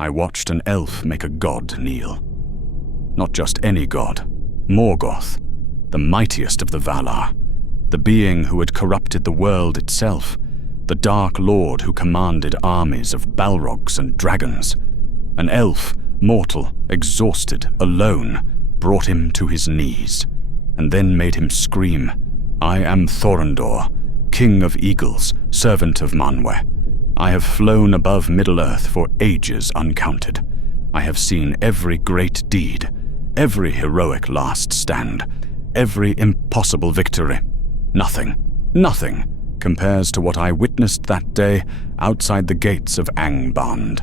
I watched an elf make a god kneel. Not just any god, Morgoth, the mightiest of the Valar, the being who had corrupted the world itself, the Dark Lord who commanded armies of Balrogs and dragons. An elf, mortal, exhausted, alone, brought him to his knees, and then made him scream, "I am Thorondor, king of eagles, servant of Manwë. I have flown above Middle-earth for ages uncounted. I have seen every great deed, every heroic last stand, every impossible victory. Nothing compares to what I witnessed that day outside the gates of Angband.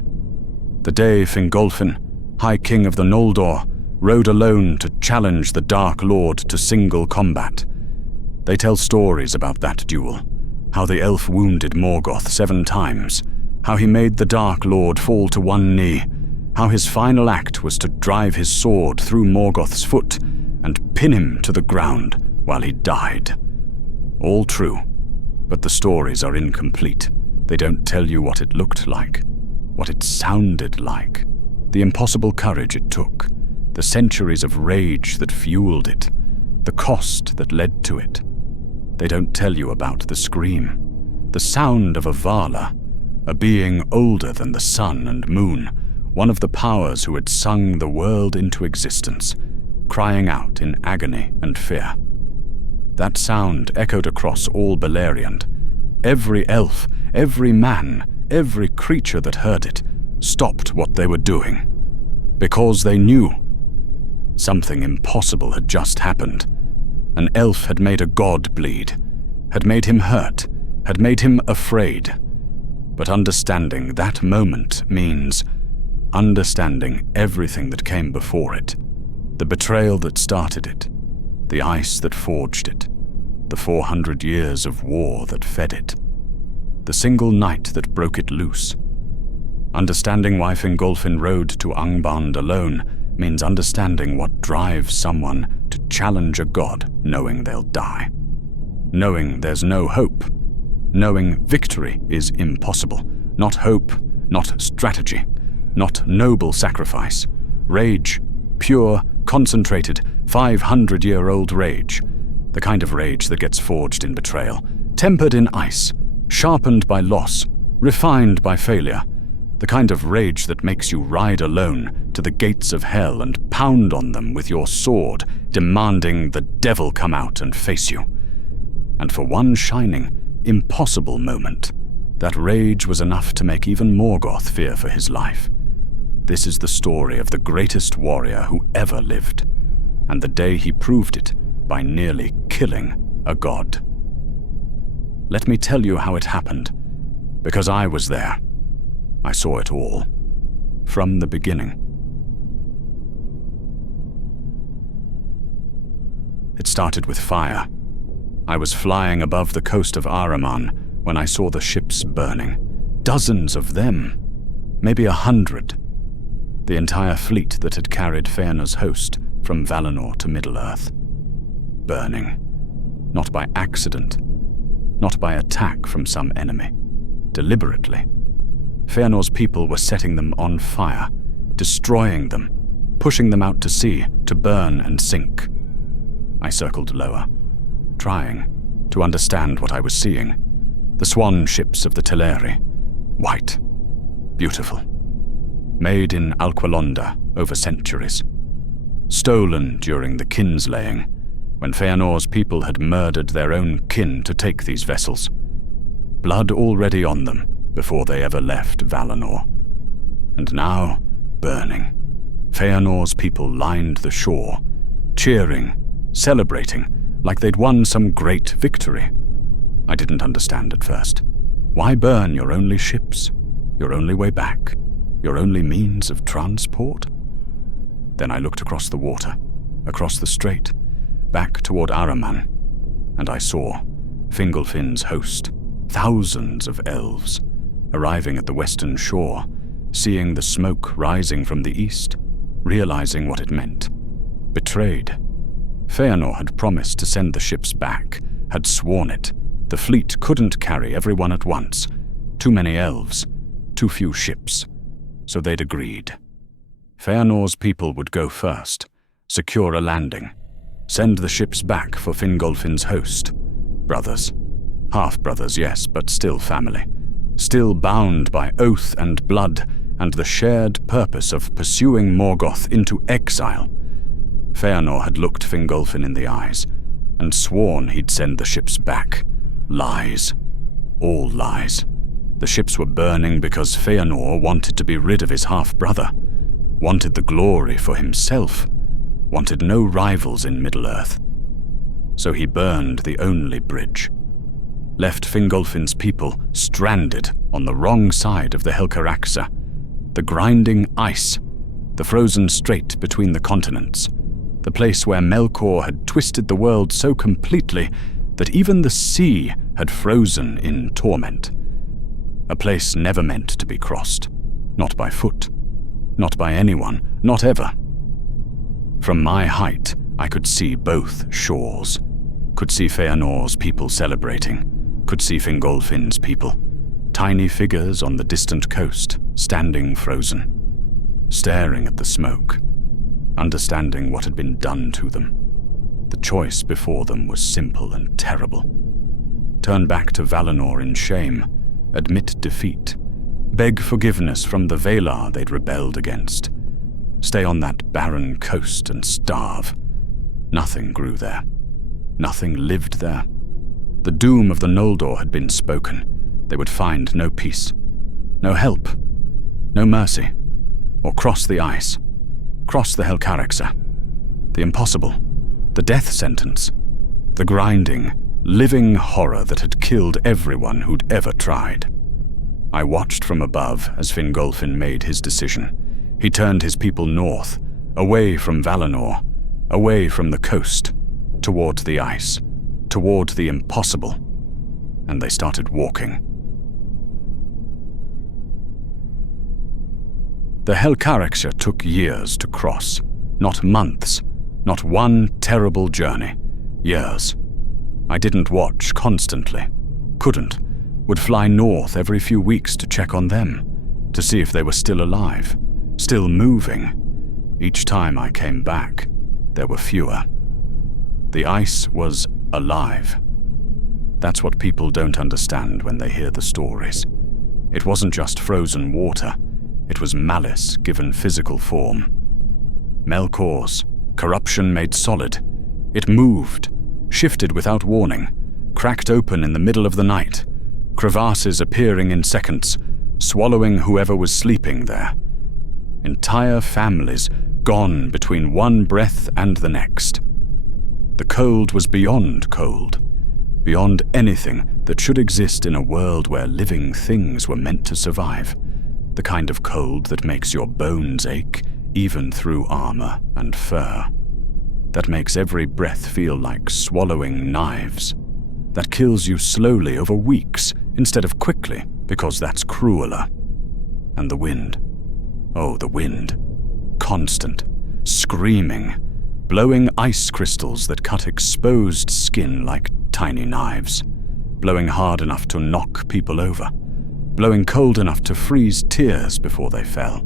The day Fingolfin, High King of the Noldor, rode alone to challenge the Dark Lord to single combat. They tell stories about that duel, how the elf wounded Morgoth 7 times, how he made the Dark Lord fall to one knee, how his final act was to drive his sword through Morgoth's foot and pin him to the ground while he died. All true, but the stories are incomplete. They don't tell you what it looked like, what it sounded like, the impossible courage it took, the centuries of rage that fueled it, the cost that led to it. They don't tell you about the scream, the sound of a Vala, a being older than the sun and moon, one of the powers who had sung the world into existence, crying out in agony and fear. That sound echoed across all Beleriand. Every elf, every man, every creature that heard it stopped what they were doing, because they knew something impossible had just happened. An elf had made a god bleed, had made him hurt, had made him afraid. But understanding that moment means understanding everything that came before it, the betrayal that started it, the ice that forged it, the 400 years of war that fed it, the single night that broke it loose. Understanding why Fingolfin rode to Angband alone means understanding what drives someone to challenge a god knowing they'll die, knowing there's no hope, knowing victory is impossible, not hope, not strategy, not noble sacrifice, rage, pure, concentrated, 500-year-old rage, the kind of rage that gets forged in betrayal, tempered in ice, sharpened by loss, refined by failure, the kind of rage that makes you ride alone to the gates of hell and pound on them with your sword, demanding the devil come out and face you. And for one shining, impossible moment, that rage was enough to make even Morgoth fear for his life. This is the story of the greatest warrior who ever lived, and the day he proved it by nearly killing a god. Let me tell you how it happened, because I was there. I saw it all, from the beginning. It started with fire. I was flying above the coast of Ahriman when I saw the ships burning. Dozens of them, maybe 100. The entire fleet that had carried Fëanor's host from Valinor to Middle-earth. Burning. Not by accident. Not by attack from some enemy. Deliberately. Fëanor's people were setting them on fire, destroying them, pushing them out to sea to burn and sink. I circled lower, trying to understand what I was seeing. The swan ships of the Teleri, white, beautiful, made in Alqualonda over centuries, stolen during the kinslaying, when Fëanor's people had murdered their own kin to take these vessels. Blood already on them before they ever left Valinor. And now, burning. Fëanor's people lined the shore, cheering, celebrating, like they'd won some great victory. I didn't understand at first. Why burn your only ships, your only way back, your only means of transport? Then I looked across the water, across the strait, back toward Ahriman, and I saw Fingolfin's host, thousands of elves, arriving at the western shore, seeing the smoke rising from the east, realizing what it meant. Betrayed. Fëanor had promised to send the ships back, had sworn it. The fleet couldn't carry everyone at once. Too many elves, too few ships. so they'd agreed. Feanor's people would go first, secure a landing, send the ships back for Fingolfin's host. Brothers. Half-brothers, yes, but still family. Still bound by oath and blood and the shared purpose of pursuing Morgoth into exile. Feanor had looked Fingolfin in the eyes and sworn he'd send the ships back. Lies. All lies. The ships were burning because Feanor wanted to be rid of his half-brother, wanted the glory for himself, wanted no rivals in Middle-earth. So he burned the only bridge, left Fingolfin's people stranded on the wrong side of the Helcaraxa, the grinding ice, the frozen strait between the continents, the place where Melkor had twisted the world so completely that even the sea had frozen in torment. A place never meant to be crossed, not by foot, not by anyone, not ever. From my height, I could see both shores, could see Feanor's people celebrating, could see Fingolfin's people, tiny figures on the distant coast, standing frozen, staring at the smoke, understanding what had been done to them. The choice before them was simple and terrible. Turn back to Valinor in shame, admit defeat, beg forgiveness from the Valar they'd rebelled against, stay on that barren coast and starve. Nothing grew there. Nothing lived there. The doom of the Noldor had been spoken. They would find no peace, no help, no mercy, or cross the ice, cross the Helcaraxa. The impossible, the death sentence, the grinding, living horror that had killed everyone who'd ever tried. I watched from above as Fingolfin made his decision. He turned his people north, away from Valinor, away from the coast, toward the ice, toward the impossible, and they started walking. The Helcaraxa took years to cross, not months, not one terrible journey, years. I didn't watch constantly, couldn't, would fly north every few weeks to check on them, to see if they were still alive, still moving. Each time I came back, there were fewer. The ice was alive. That's what people don't understand when they hear the stories. It wasn't just frozen water. It was malice given physical form. Melkor's corruption made solid. It moved, shifted without warning, cracked open in the middle of the night, crevasses appearing in seconds, swallowing whoever was sleeping there. Entire families gone between one breath and the next. The cold was beyond cold, beyond anything that should exist in a world where living things were meant to survive. The kind of cold that makes your bones ache, even through armor and fur. That makes every breath feel like swallowing knives. That kills you slowly over weeks instead of quickly, because that's crueler. And the wind. Oh, the wind. Constant, screaming, blowing ice crystals that cut exposed skin like tiny knives, blowing hard enough to knock people over, blowing cold enough to freeze tears before they fell.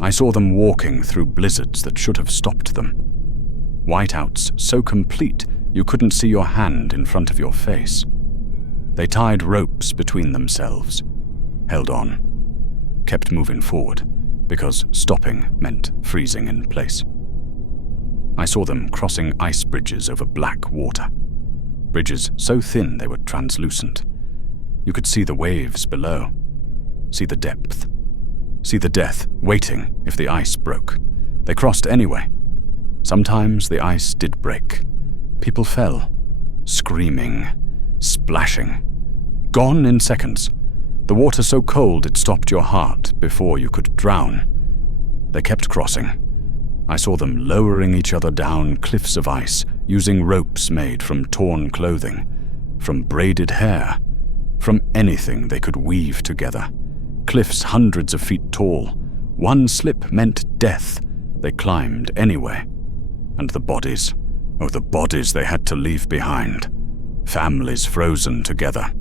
I saw them walking through blizzards that should have stopped them. Whiteouts so complete you couldn't see your hand in front of your face. They tied ropes between themselves, held on, kept moving forward, because stopping meant freezing in place. I saw them crossing ice bridges over black water, bridges so thin they were translucent. You could see the waves below, see the depth, see the death waiting if the ice broke. They crossed anyway. Sometimes the ice did break. People fell, screaming, splashing, gone in seconds. The water so cold it stopped your heart before you could drown. They kept crossing. I saw them lowering each other down cliffs of ice, using ropes made from torn clothing, from braided hair, from anything they could weave together. Cliffs hundreds of feet tall. One slip meant death. They climbed anyway. And the bodies, oh, the bodies they had to leave behind. Families frozen together,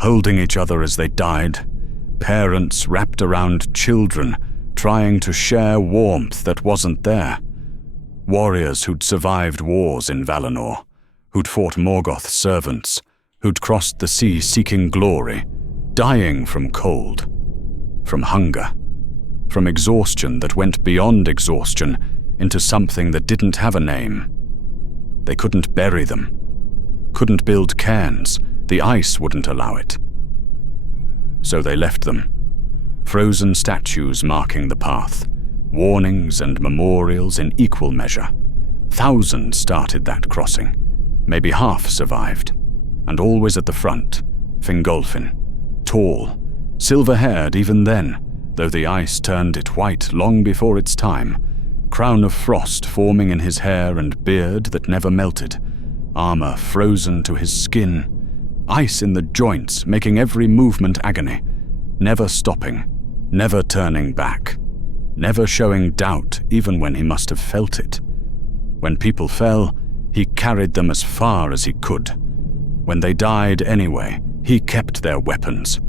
holding each other as they died. Parents wrapped around children, trying to share warmth that wasn't there. Warriors who'd survived wars in Valinor, who'd fought Morgoth's servants, who'd crossed the sea seeking glory, dying from cold, from hunger, from exhaustion that went beyond exhaustion into something that didn't have a name. They couldn't bury them, couldn't build cairns, the ice wouldn't allow it. So they left them, frozen statues marking the path, warnings and memorials in equal measure. Thousands started that crossing, maybe half survived, and always at the front, Fingolfin, tall, silver-haired even then, though the ice turned it white long before its time, crown of frost forming in his hair and beard that never melted, armor frozen to his skin, ice in the joints making every movement agony, never stopping, never turning back, never showing doubt even when he must have felt it. When people fell, he carried them as far as he could. When they died anyway, he kept their weapons,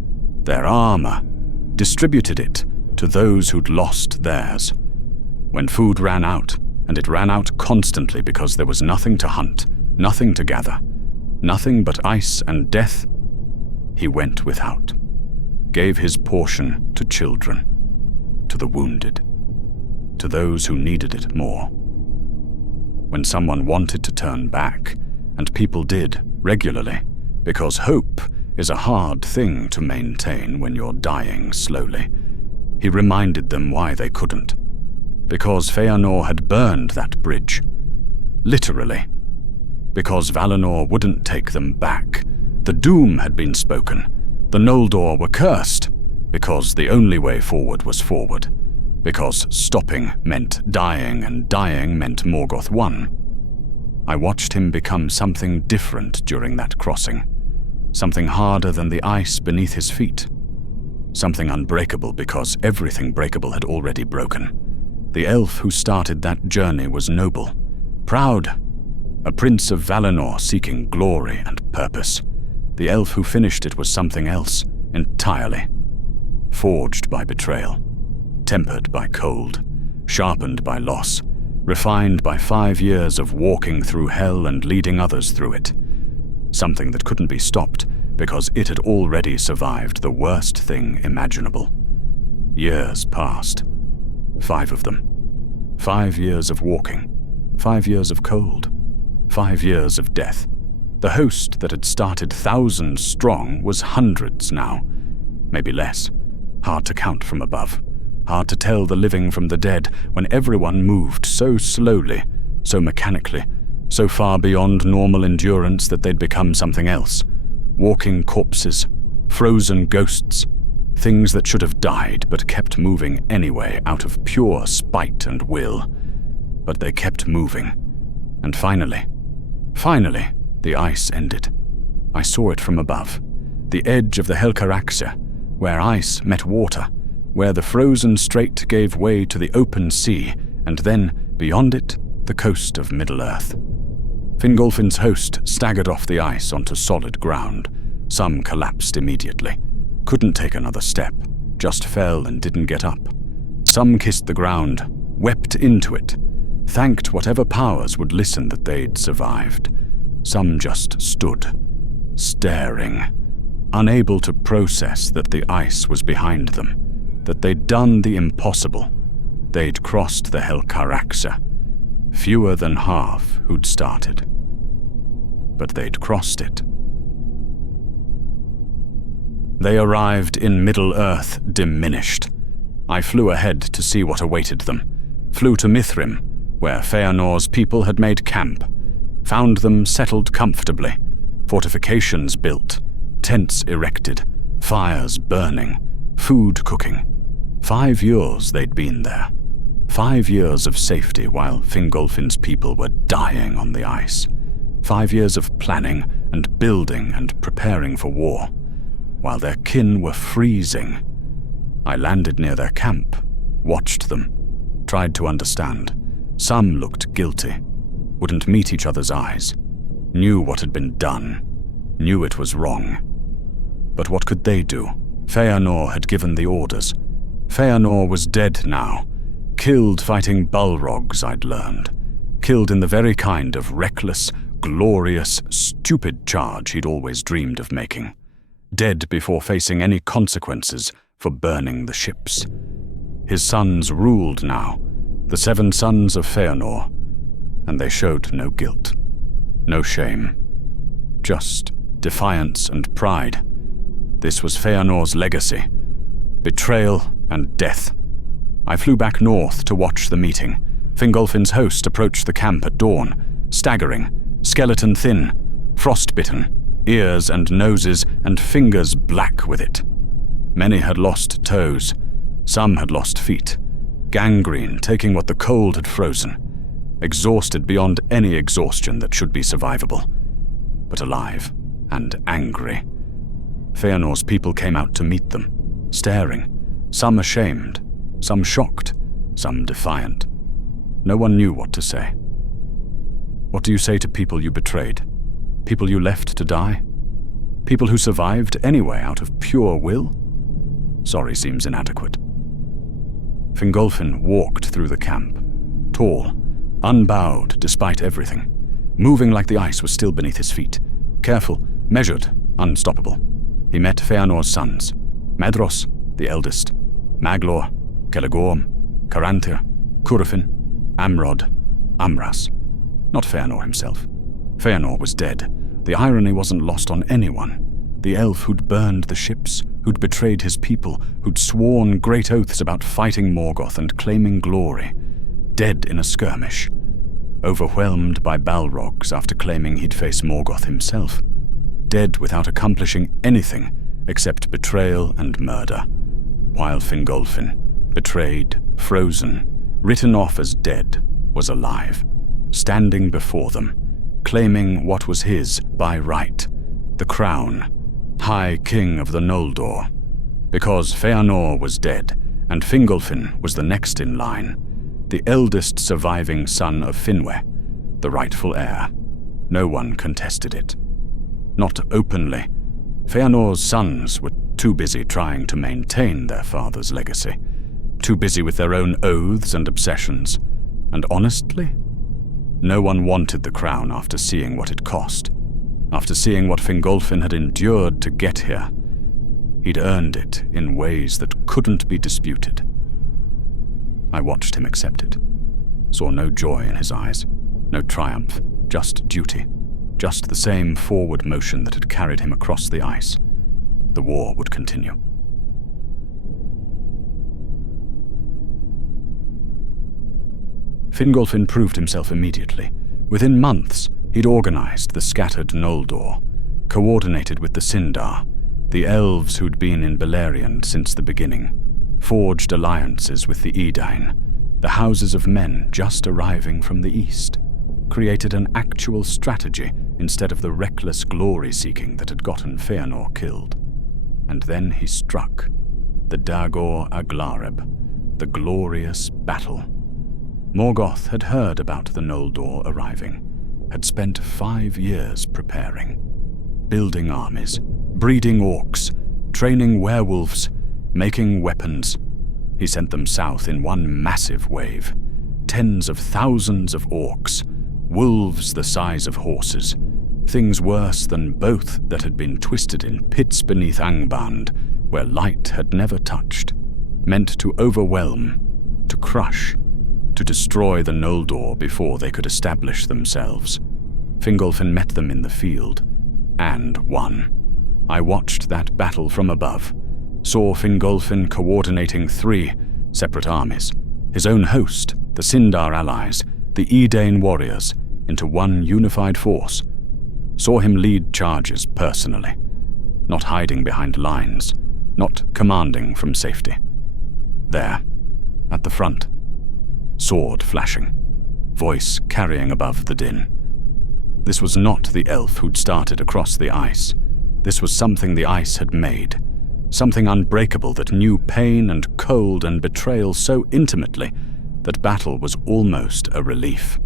their armor, distributed it to those who'd lost theirs. When food ran out, and it ran out constantly because there was nothing to hunt, nothing to gather, nothing but ice and death, he went without, gave his portion to children, to the wounded, to those who needed it more. When someone wanted to turn back, and people did regularly, because hope is a hard thing to maintain when you're dying slowly, he reminded them why they couldn't. Because Feanor had burned that bridge. Literally. Because Valinor wouldn't take them back. The doom had been spoken. The Noldor were cursed. Because the only way forward was forward. Because stopping meant dying, and dying meant Morgoth won. I watched him become something different during that crossing. Something harder than the ice beneath his feet. Something unbreakable because everything breakable had already broken. The elf who started that journey was noble, proud, a prince of Valinor seeking glory and purpose. The elf who finished it was something else, entirely. Forged by betrayal, tempered by cold, sharpened by loss, refined by 5 years of walking through hell and leading others through it. Something that couldn't be stopped because it had already survived the worst thing imaginable. Years passed. 5 of them. 5 years of walking. 5 years of cold. 5 years of death. The host that had started thousands strong was hundreds now. Maybe less. Hard to count from above. Hard to tell the living from the dead when everyone moved so slowly, so mechanically, so far beyond normal endurance that they'd become something else. Walking corpses. Frozen ghosts. Things that should have died but kept moving anyway out of pure spite and will. But they kept moving. And finally, the ice ended. I saw it from above. The edge of the Helcaraxia, where ice met water, where the frozen strait gave way to the open sea, and then, beyond it, the coast of Middle-earth. Fingolfin's host staggered off the ice onto solid ground. Some collapsed immediately. Couldn't take another step, just fell and didn't get up. Some kissed the ground, wept into it, thanked whatever powers would listen that they'd survived. Some just stood, staring, unable to process that the ice was behind them, that they'd done the impossible. They'd crossed the Helcaraxia, fewer than half who'd started. But they'd crossed it. They arrived in Middle-earth diminished. I flew ahead to see what awaited them. Flew to Mithrim, where Feanor's people had made camp. Found them settled comfortably. Fortifications built. Tents erected. Fires burning. Food cooking. 5 years they'd been there. 5 years of safety while Fingolfin's people were dying on the ice. 5 years of planning and building and preparing for war. While their kin were freezing. I landed near their camp, watched them, tried to understand. Some looked guilty, wouldn't meet each other's eyes, knew what had been done, knew it was wrong. But what could they do? Feanor had given the orders. Feanor was dead now, killed fighting Balrogs, I'd learned. Killed in the very kind of reckless, glorious, stupid charge he'd always dreamed of making. Dead before facing any consequences for burning the ships. His sons ruled now, the 7 sons of Feanor, and they showed no guilt, no shame. Just defiance and pride. This was Feanor's legacy. Betrayal and death. I flew back north to watch the meeting. Fingolfin's host approached the camp at dawn, staggering, skeleton thin, frostbitten, ears and noses and fingers black with it. Many had lost toes, some had lost feet, gangrene taking what the cold had frozen, exhausted beyond any exhaustion that should be survivable, but alive and angry. Feanor's people came out to meet them, staring, some ashamed, some shocked, some defiant. No one knew what to say. What do you say to people you betrayed? People you left to die? People who survived anyway out of pure will? Sorry seems inadequate. Fingolfin walked through the camp, tall, unbowed despite everything, moving like the ice was still beneath his feet, careful, measured, unstoppable. He met Feanor's sons, Medros, the eldest, Maglor, Celegorm, Carantir, Curufin, Amrod, Amras. Not Feanor himself. Feanor was dead. The irony wasn't lost on anyone. The elf who'd burned the ships, who'd betrayed his people, who'd sworn great oaths about fighting Morgoth and claiming glory, dead in a skirmish, overwhelmed by Balrogs after claiming he'd face Morgoth himself, dead without accomplishing anything except betrayal and murder, while Fingolfin, betrayed, frozen, written off as dead, was alive, standing before them, claiming what was his by right, the crown, High King of the Noldor. Because Feanor was dead, and Fingolfin was the next in line, the eldest surviving son of Finwë, the rightful heir. No one contested it. Not openly. Feanor's sons were too busy trying to maintain their father's legacy, too busy with their own oaths and obsessions, and honestly, no one wanted the crown after seeing what it cost, after seeing what Fingolfin had endured to get here. He'd earned it in ways that couldn't be disputed. I watched him accept it, saw no joy in his eyes, no triumph, just duty, just the same forward motion that had carried him across the ice. The war would continue. Fingolfin proved himself immediately. Within months, he'd organized the scattered Noldor, coordinated with the Sindar, the elves who'd been in Beleriand since the beginning, forged alliances with the Edain, the houses of men just arriving from the east, created an actual strategy instead of the reckless glory-seeking that had gotten Feanor killed. And then he struck, the Dagor Aglareb, the glorious battle. Morgoth had heard about the Noldor arriving, had spent 5 years preparing, building armies, breeding orcs, training werewolves, making weapons. He sent them south in one massive wave. Tens of thousands of orcs, wolves the size of horses, things worse than both that had been twisted in pits beneath Angband, where light had never touched, meant to overwhelm, to crush, to destroy the Noldor before they could establish themselves. Fingolfin met them in the field, and won. I watched that battle from above, saw Fingolfin coordinating 3 separate armies, his own host, the Sindar allies, the Edain warriors, into one unified force. Saw him lead charges personally, not hiding behind lines, not commanding from safety. There, at the front, sword flashing, voice carrying above the din. This was not the elf who'd started across the ice. This was something the ice had made, something unbreakable that knew pain and cold and betrayal so intimately that battle was almost a relief.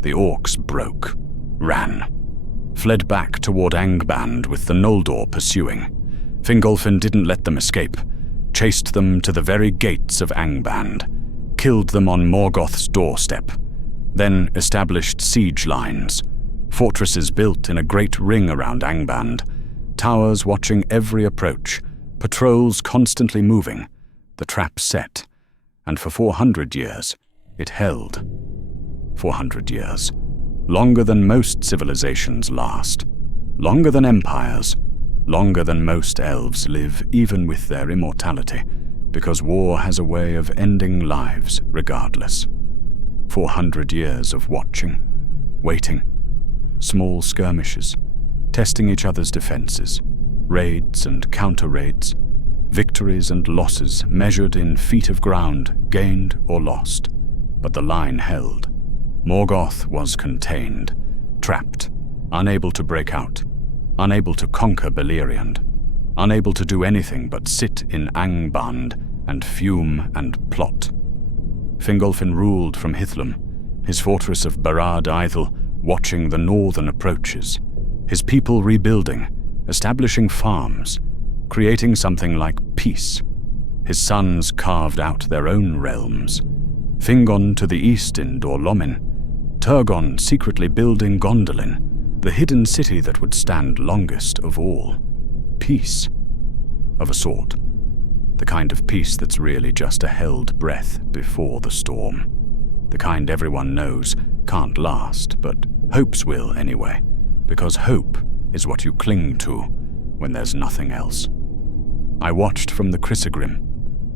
The orcs broke, ran, fled back toward Angband with the Noldor pursuing. Fingolfin didn't let them escape, chased them to the very gates of Angband, killed them on Morgoth's doorstep, then established siege lines, fortresses built in a great ring around Angband, towers watching every approach, patrols constantly moving, the trap set, and for 400 years it held. 400 years. Longer than most civilizations last. Longer than empires. Longer than most elves live even with their immortality, because war has a way of ending lives regardless. 400 years of watching, waiting, small skirmishes, testing each other's defenses, raids and counter-raids, victories and losses measured in feet of ground, gained or lost. But the line held. Morgoth was contained, trapped, unable to break out, unable to conquer Beleriand, unable to do anything but sit in Angband and fume and plot. Fingolfin ruled from Hithlum, his fortress of Barad Eithel watching the northern approaches, his people rebuilding, establishing farms, creating something like peace. His sons carved out their own realms. Fingon to the east in Dorlomin, Turgon secretly building Gondolin, the hidden city that would stand longest of all. Peace. Of a sort. The kind of peace that's really just a held breath before the storm. The kind everyone knows can't last, but hopes will anyway, because hope is what you cling to when there's nothing else. I watched from the Chrysogrim,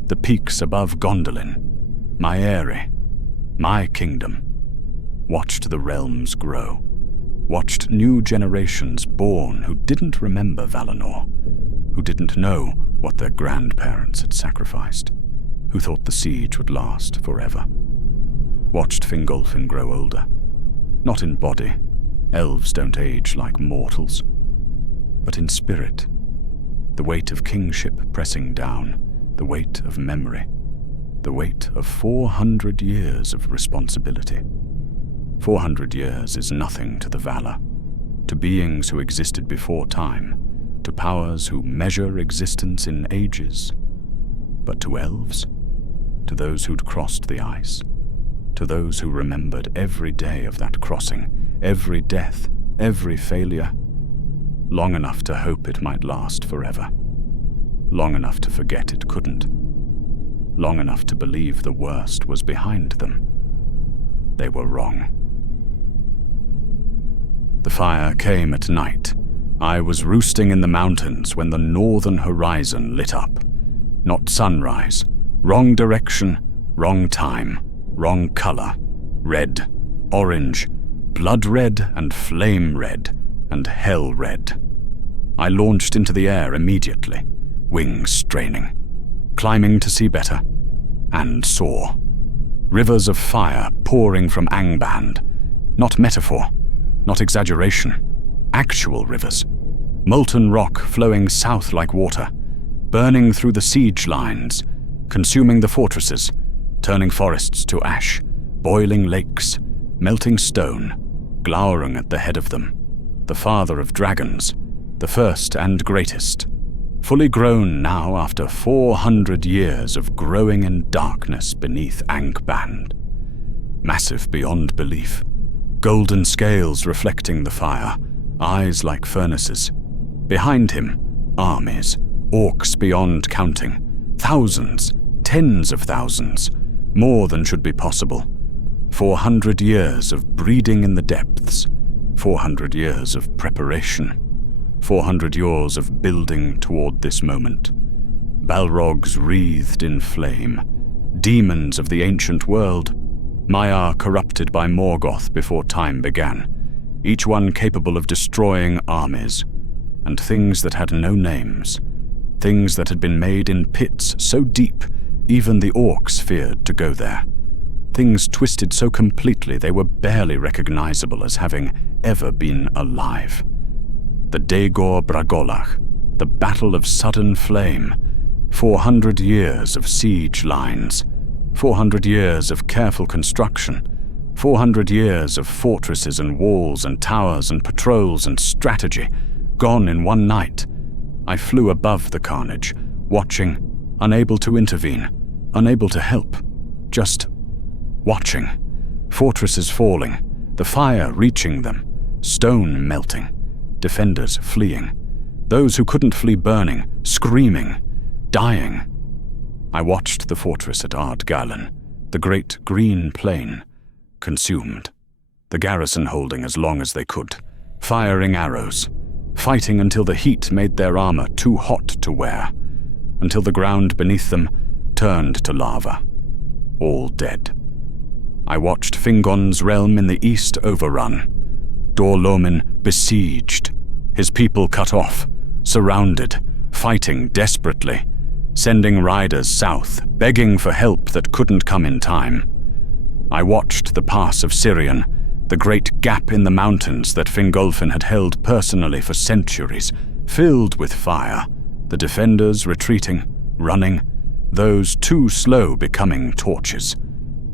the peaks above Gondolin, Maeri, my kingdom. Watched the realms grow. Watched new generations born who didn't remember Valinor, who didn't know what their grandparents had sacrificed, who thought the siege would last forever. Watched Fingolfin grow older. Not in body, elves don't age like mortals, but in spirit. The weight of kingship pressing down, the weight of memory, the weight of 400 years of responsibility. 400 years is nothing to the Valar, to beings who existed before time, to powers who measure existence in ages. But to elves, to those who'd crossed the ice, to those who remembered every day of that crossing, every death, every failure, long enough to hope it might last forever, long enough to forget it couldn't, long enough to believe the worst was behind them. They were wrong. The fire came at night. I was roosting in the mountains when the northern horizon lit up. Not sunrise. Wrong direction, wrong time, wrong color. Red, orange, blood red and flame red and hell red. I launched into the air immediately, wings straining, climbing to see better, and saw. Rivers of fire pouring from Angband. Not metaphor, not exaggeration. Actual rivers. Molten rock flowing south like water, burning through the siege lines, consuming the fortresses, turning forests to ash, boiling lakes, melting stone, glowering at the head of them. The father of dragons, the first and greatest. Fully grown now after 400 years of growing in darkness beneath Angband. Massive beyond belief. Golden scales reflecting the fire, eyes like furnaces. Behind him, armies, orcs beyond counting. Thousands, tens of thousands, more than should be possible. 400 years of breeding in the depths. 400 years of preparation. 400 years of building toward this moment. Balrogs wreathed in flame. Demons of the ancient world. Maiar corrupted by Morgoth before time began. Each one capable of destroying armies. And things that had no names. Things that had been made in pits so deep, even the orcs feared to go there. Things twisted so completely they were barely recognizable as having ever been alive. The Daegor Bragolach, the Battle of Sudden Flame, 400 years of siege lines, 400 years of careful construction, 400 years of fortresses and walls and towers and patrols and strategy, gone in one night. I flew above the carnage, watching, unable to intervene, unable to help, just watching. Fortresses falling, the fire reaching them, stone melting, defenders fleeing, those who couldn't flee burning, screaming, dying. I watched the fortress at Ardgallen, the great green plain, consumed, the garrison holding as long as they could, firing arrows, fighting until the heat made their armor too hot to wear, until the ground beneath them turned to lava, all dead. I watched Fingon's realm in the east overrun, Dorlomin besieged, his people cut off, surrounded, fighting desperately, sending riders south, begging for help that couldn't come in time. I watched the pass of Sirion, the great gap in the mountains that Fingolfin had held personally for centuries, filled with fire, the defenders retreating, running, those too slow becoming torches.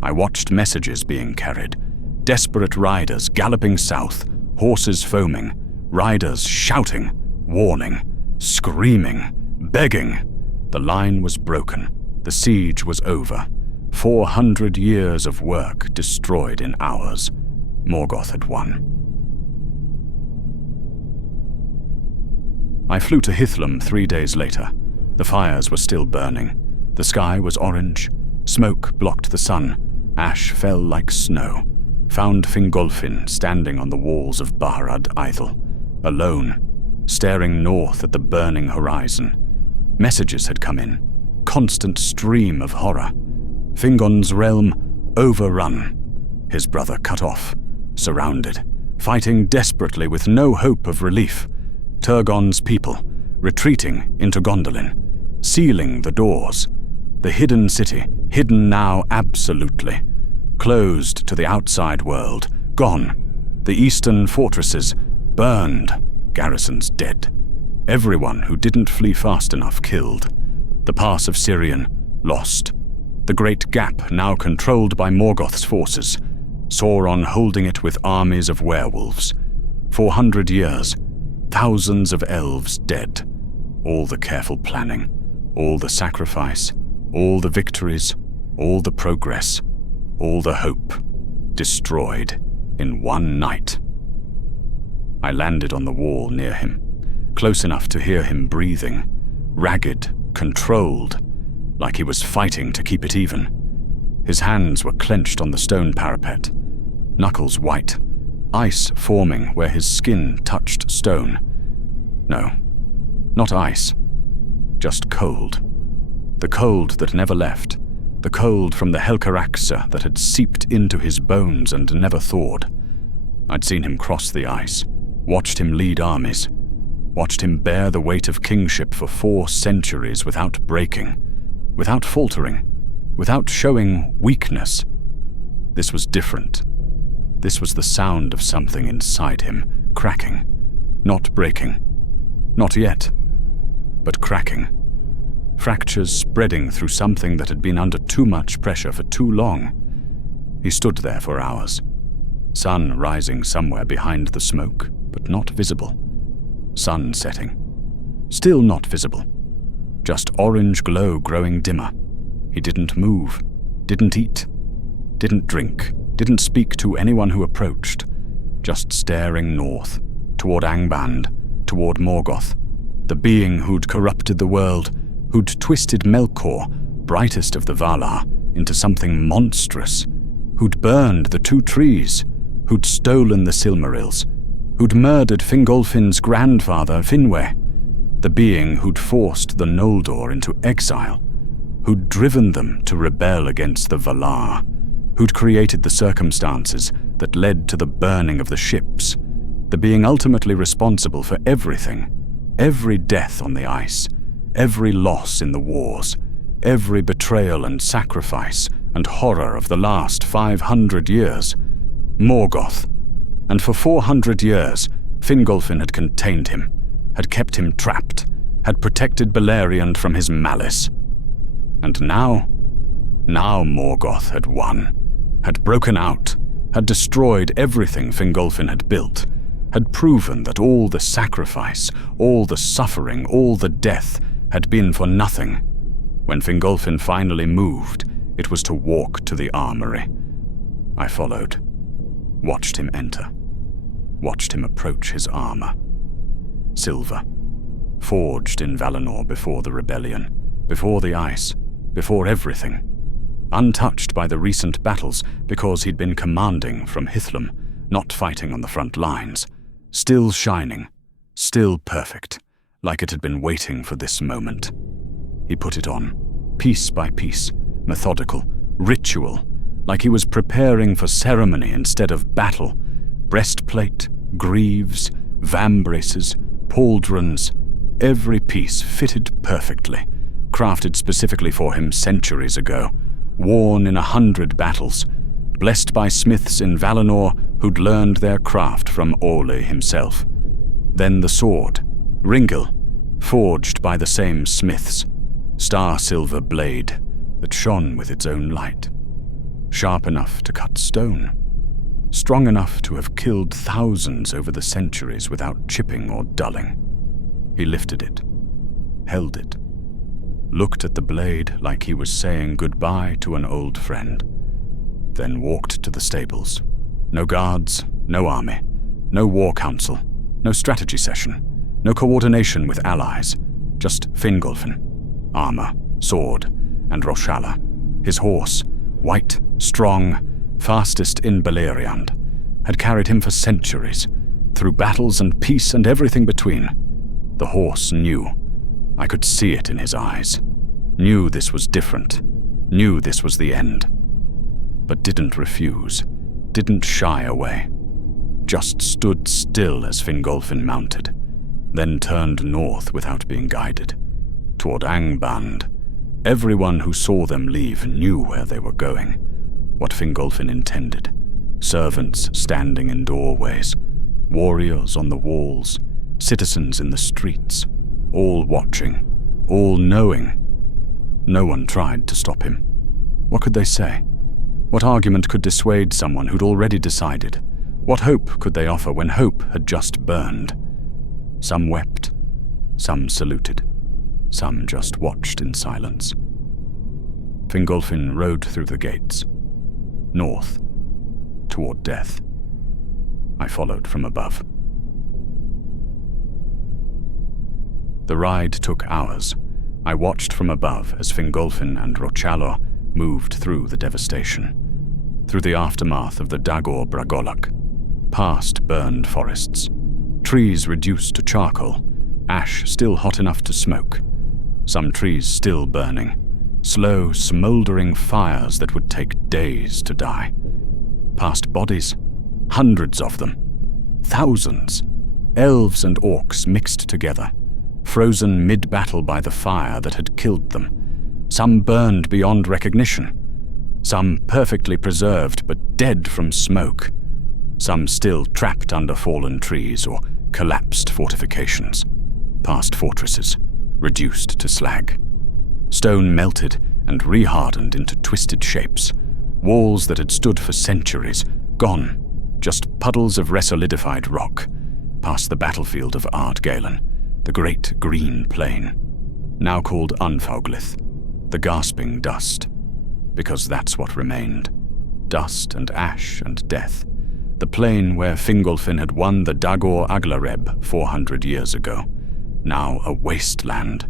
I watched messages being carried, desperate riders galloping south, horses foaming, riders shouting, warning, screaming, begging. The line was broken. The siege was over. 400 years of work destroyed in hours. Morgoth had won. I flew to Hithlum 3 days later. The fires were still burning. The sky was orange. Smoke blocked the sun. Ash fell like snow. Found Fingolfin standing on the walls of Barad Eithel, alone, staring north at the burning horizon. Messages had come in. Constant stream of horror. Fingon's realm overrun. His brother cut off, surrounded, fighting desperately with no hope of relief. Turgon's people retreating into Gondolin, sealing the doors. The hidden city, hidden now absolutely. Closed to the outside world, gone. The eastern fortresses burned, garrisons dead. Everyone who didn't flee fast enough killed. The pass of Sirion lost. The great gap now controlled by Morgoth's forces. Sauron holding it with armies of werewolves. 400 years, thousands of elves dead. All the careful planning, all the sacrifice, all the victories, all the progress, all the hope, destroyed in one night. I landed on the wall near him, close enough to hear him breathing, ragged, controlled, like he was fighting to keep it even. His hands were clenched on the stone parapet, knuckles white, ice forming where his skin touched stone. No, not ice, just cold. The cold that never left, the cold from the Helcaraxa that had seeped into his bones and never thawed. I'd seen him cross the ice, watched him lead armies, watched him bear the weight of kingship for 4 centuries without breaking, without faltering, without showing weakness. This was different. This was the sound of something inside him, cracking, not breaking. Not yet, but cracking. Fractures spreading through something that had been under too much pressure for too long. He stood there for hours. Sun rising somewhere behind the smoke, but not visible. Sun setting. Still not visible. Just orange glow growing dimmer. He didn't move, didn't eat, didn't drink, didn't speak to anyone who approached. Just staring north, toward Angband, toward Morgoth, the being who'd corrupted the world, who'd twisted Melkor, brightest of the Valar, into something monstrous, who'd burned the 2 trees, who'd stolen the Silmarils, who'd murdered Fingolfin's grandfather Finwë, the being who'd forced the Noldor into exile, who'd driven them to rebel against the Valar, who'd created the circumstances that led to the burning of the ships, the being ultimately responsible for everything, every death on the ice, every loss in the wars, every betrayal and sacrifice and horror of the last 500 years. Morgoth. And for 400 years, Fingolfin had contained him, had kept him trapped, had protected Beleriand from his malice. And now Morgoth had won, had broken out, had destroyed everything Fingolfin had built, had proven that all the sacrifice, all the suffering, all the death had been for nothing. When Fingolfin finally moved, it was to walk to the armory. I followed, watched him enter, watched him approach his armor. Silver, forged in Valinor before the rebellion, before the ice, before everything. Untouched by the recent battles because he'd been commanding from Hithlum, not fighting on the front lines. Still shining, still perfect, like it had been waiting for this moment. He put it on, piece by piece, methodical, ritual, like he was preparing for ceremony instead of battle. Breastplate, greaves, vambraces, pauldrons, every piece fitted perfectly, crafted specifically for him centuries ago, worn in 100 battles, blessed by smiths in Valinor who'd learned their craft from Ole himself. Then the sword, Ringil, forged by the same smiths, star-silver blade that shone with its own light, sharp enough to cut stone, strong enough to have killed thousands over the centuries without chipping or dulling. He lifted it, held it, looked at the blade like he was saying goodbye to an old friend, then walked to the stables. No guards, no army, no war council, no strategy session, no coordination with allies, just Fingolfin, armor, sword, and Roshala, his horse, white, strong, fastest in Beleriand, had carried him for centuries, through battles and peace and everything between. The horse knew. I could see it in his eyes. Knew this was different. Knew this was the end. But didn't refuse. Didn't shy away. Just stood still as Fingolfin mounted, then turned north without being guided, toward Angband. Everyone who saw them leave knew where they were going, what Fingolfin intended. Servants standing in doorways, warriors on the walls, citizens in the streets, all watching, all knowing. No one tried to stop him. What could they say? What argument could dissuade someone who'd already decided? What hope could they offer when hope had just burned? Some wept, some saluted, some just watched in silence. Fingolfin rode through the gates, north, toward death. I followed from above. The ride took hours. I watched from above as Fingolfin and Rochalor moved through the devastation, through the aftermath of the Dagor Bragolak, past burned forests, trees reduced to charcoal, ash still hot enough to smoke, some trees still burning, slow, smoldering fires that would take days to die. Past bodies, hundreds of them, thousands, elves and orcs mixed together, frozen mid-battle by the fire that had killed them, some burned beyond recognition, some perfectly preserved but dead from smoke, some still trapped under fallen trees or collapsed fortifications, past fortresses, reduced to slag. Stone melted and rehardened into twisted shapes, walls that had stood for centuries, gone, just puddles of resolidified rock, past the battlefield of Ardgalen, the great green plain, now called Unfauglith, the gasping dust, because that's what remained. Dust and ash and death. The plain where Fingolfin had won the Dagor Aglareb 400 years ago. Now a wasteland.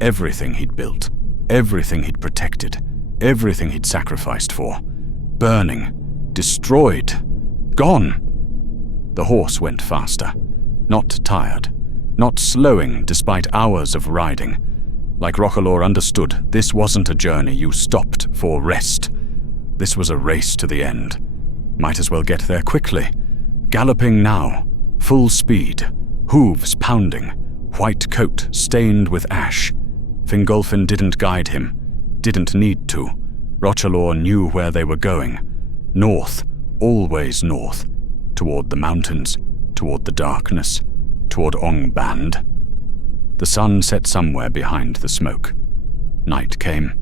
Everything he'd built, everything he'd protected, everything he'd sacrificed for. Burning, destroyed, gone. The horse went faster, not tired, not slowing despite hours of riding. Like Rochalor understood, this wasn't a journey you stopped for rest. This was a race to the end. Might as well get there quickly. Galloping now, full speed, hooves pounding, white coat stained with ash. Fingolfin didn't guide him, didn't need to. Rochalor knew where they were going. North, always north, toward the mountains, toward the darkness, toward Angband. The sun set somewhere behind the smoke. Night came.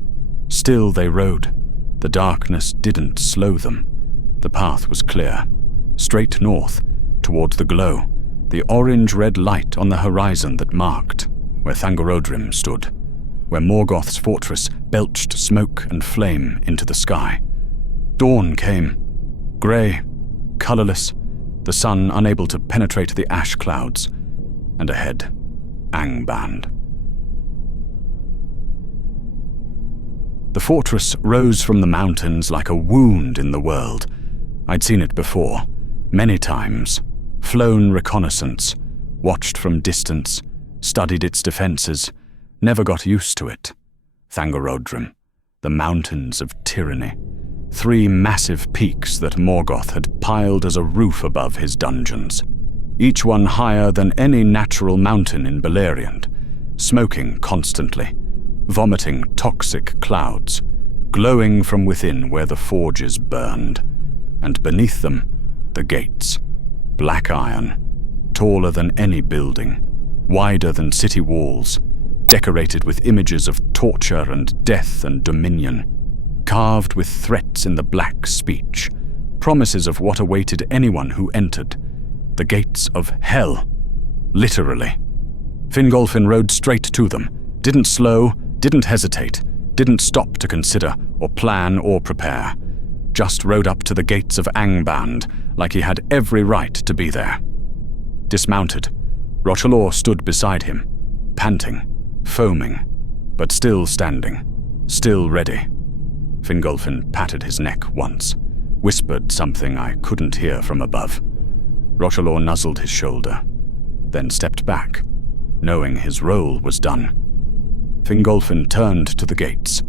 Still they rode. The darkness didn't slow them. The path was clear. Straight north, toward the glow, the orange-red light on the horizon that marked where Thangorodrim stood. where Morgoth's fortress belched smoke and flame into the sky. Dawn came, grey, colourless, the sun unable to penetrate the ash clouds, and ahead, Angband. The fortress rose from the mountains like a wound in the world. I'd seen it before, many times, flown reconnaissance, watched from distance, studied its defences, never got used to it. Thangorodrim, the mountains of tyranny, 3 massive peaks that Morgoth had piled as a roof above his dungeons, each one higher than any natural mountain in Beleriand, smoking constantly, vomiting toxic clouds, glowing from within where the forges burned, and beneath them, the gates, black iron, taller than any building, wider than city walls, decorated with images of torture and death and dominion, carved with threats in the black speech, promises of what awaited anyone who entered, the gates of hell, literally. Fingolfin rode straight to them, didn't slow, didn't hesitate, didn't stop to consider or plan or prepare, just rode up to the gates of Angband like he had every right to be there. Dismounted, Rochelor stood beside him, panting, foaming, but still standing, still ready. Fingolfin patted his neck once, whispered something I couldn't hear from above. Rochelor nuzzled his shoulder, then stepped back, knowing his role was done. Fingolfin turned to the gates,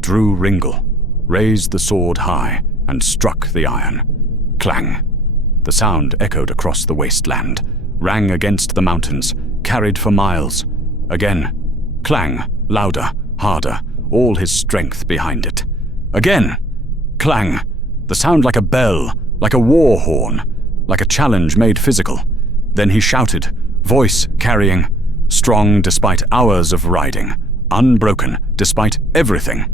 drew Ringle, raised the sword high, and struck the iron. Clang! The sound echoed across the wasteland, rang against the mountains, carried for miles. Again, clang, louder, harder, all his strength behind it. Again, clang, the sound like a bell, like a war horn, like a challenge made physical. Then he shouted, voice carrying, strong despite hours of riding, unbroken despite everything.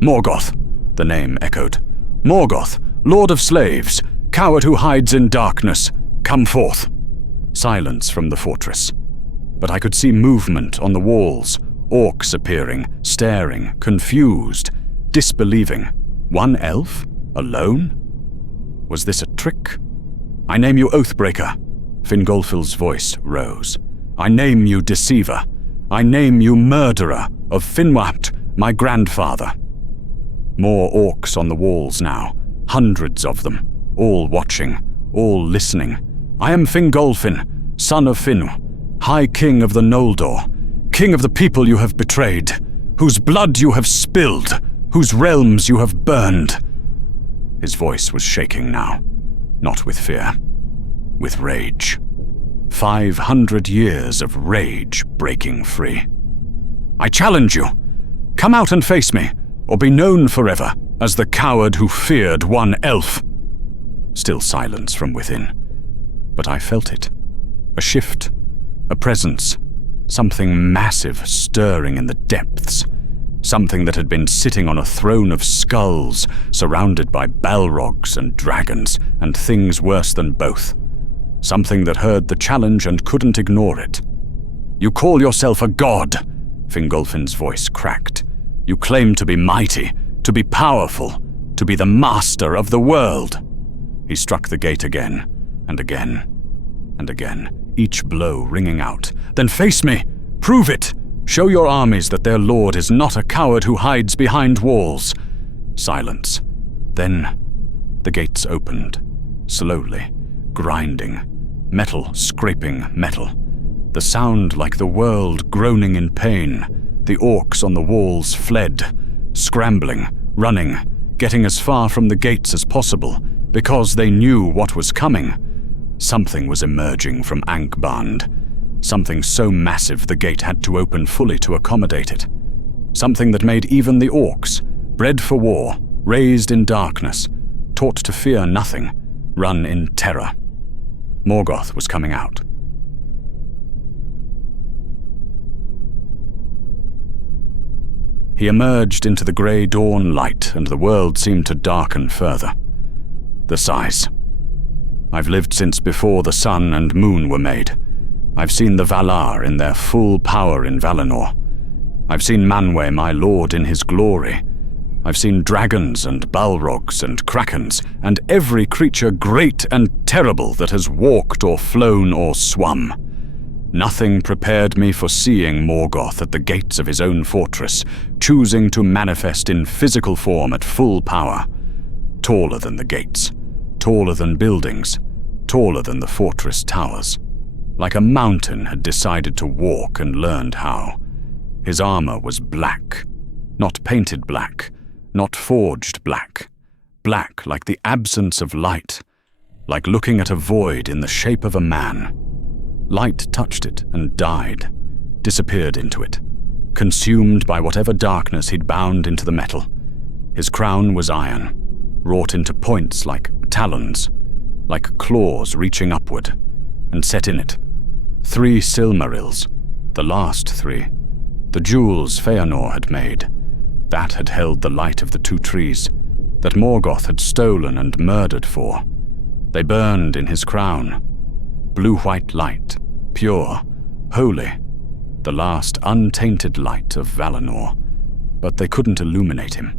Morgoth, the name echoed. Morgoth, lord of slaves, coward who hides in darkness, come forth. Silence from the fortress. But I could see movement on the walls, orcs appearing, staring, confused, disbelieving. One elf? Alone? Was this a trick? I name you Oathbreaker. Fingolfin's voice rose. I name you Deceiver. I name you Murderer of Finwat, my grandfather. More orcs on the walls now, hundreds of them, all watching, all listening. I am Fingolfin, son of Finw, High King of the Noldor, King of the people you have betrayed, whose blood you have spilled, whose realms you have burned. His voice was shaking now, not with fear, with rage. 500 years of rage breaking free. I challenge you. Come out and face me, or be known forever as the coward who feared one elf. Still silence from within, but I felt it. A shift, a presence, something massive stirring in the depths. Something that had been sitting on a throne of skulls, surrounded by Balrogs and dragons, and things worse than both. Something that heard the challenge and couldn't ignore it. You call yourself a god, Fingolfin's voice cracked. You claim to be mighty, to be powerful, to be the master of the world. He struck the gate again, and again, and again, each blow ringing out. Then face me! Prove it! Show your armies that their lord is not a coward who hides behind walls. Silence. Then the gates opened, slowly, grinding, metal scraping metal. The sound like the world groaning in pain. The orcs on the walls fled, scrambling, running, getting as far from the gates as possible, because they knew what was coming. Something was emerging from Angband. Something so massive the gate had to open fully to accommodate it. Something that made even the orcs, bred for war, raised in darkness, taught to fear nothing, run in terror. Morgoth was coming out. He emerged into the grey dawn light, and the world seemed to darken further. The size. I've lived since before the sun and moon were made. I've seen the Valar in their full power in Valinor. I've seen Manwë, my lord, in his glory. I've seen dragons and Balrogs and krakens, and every creature great and terrible that has walked or flown or swum. Nothing prepared me for seeing Morgoth at the gates of his own fortress, choosing to manifest in physical form at full power. Taller than the gates, taller than buildings, taller than the fortress towers. Like a mountain had decided to walk and learned how. His armor was black, not painted black, not forged black. Black like the absence of light, like looking at a void in the shape of a man. Light touched it and died, disappeared into it, consumed by whatever darkness he'd bound into the metal. His crown was iron, wrought into points like talons, like claws reaching upward, and set in it 3 Silmarils, the last 3, the jewels Feanor had made, that had held the light of the 2 trees, that Morgoth had stolen and murdered for. They burned in his crown, blue-white light, pure, holy, the last untainted light of Valinor. But they couldn't illuminate him,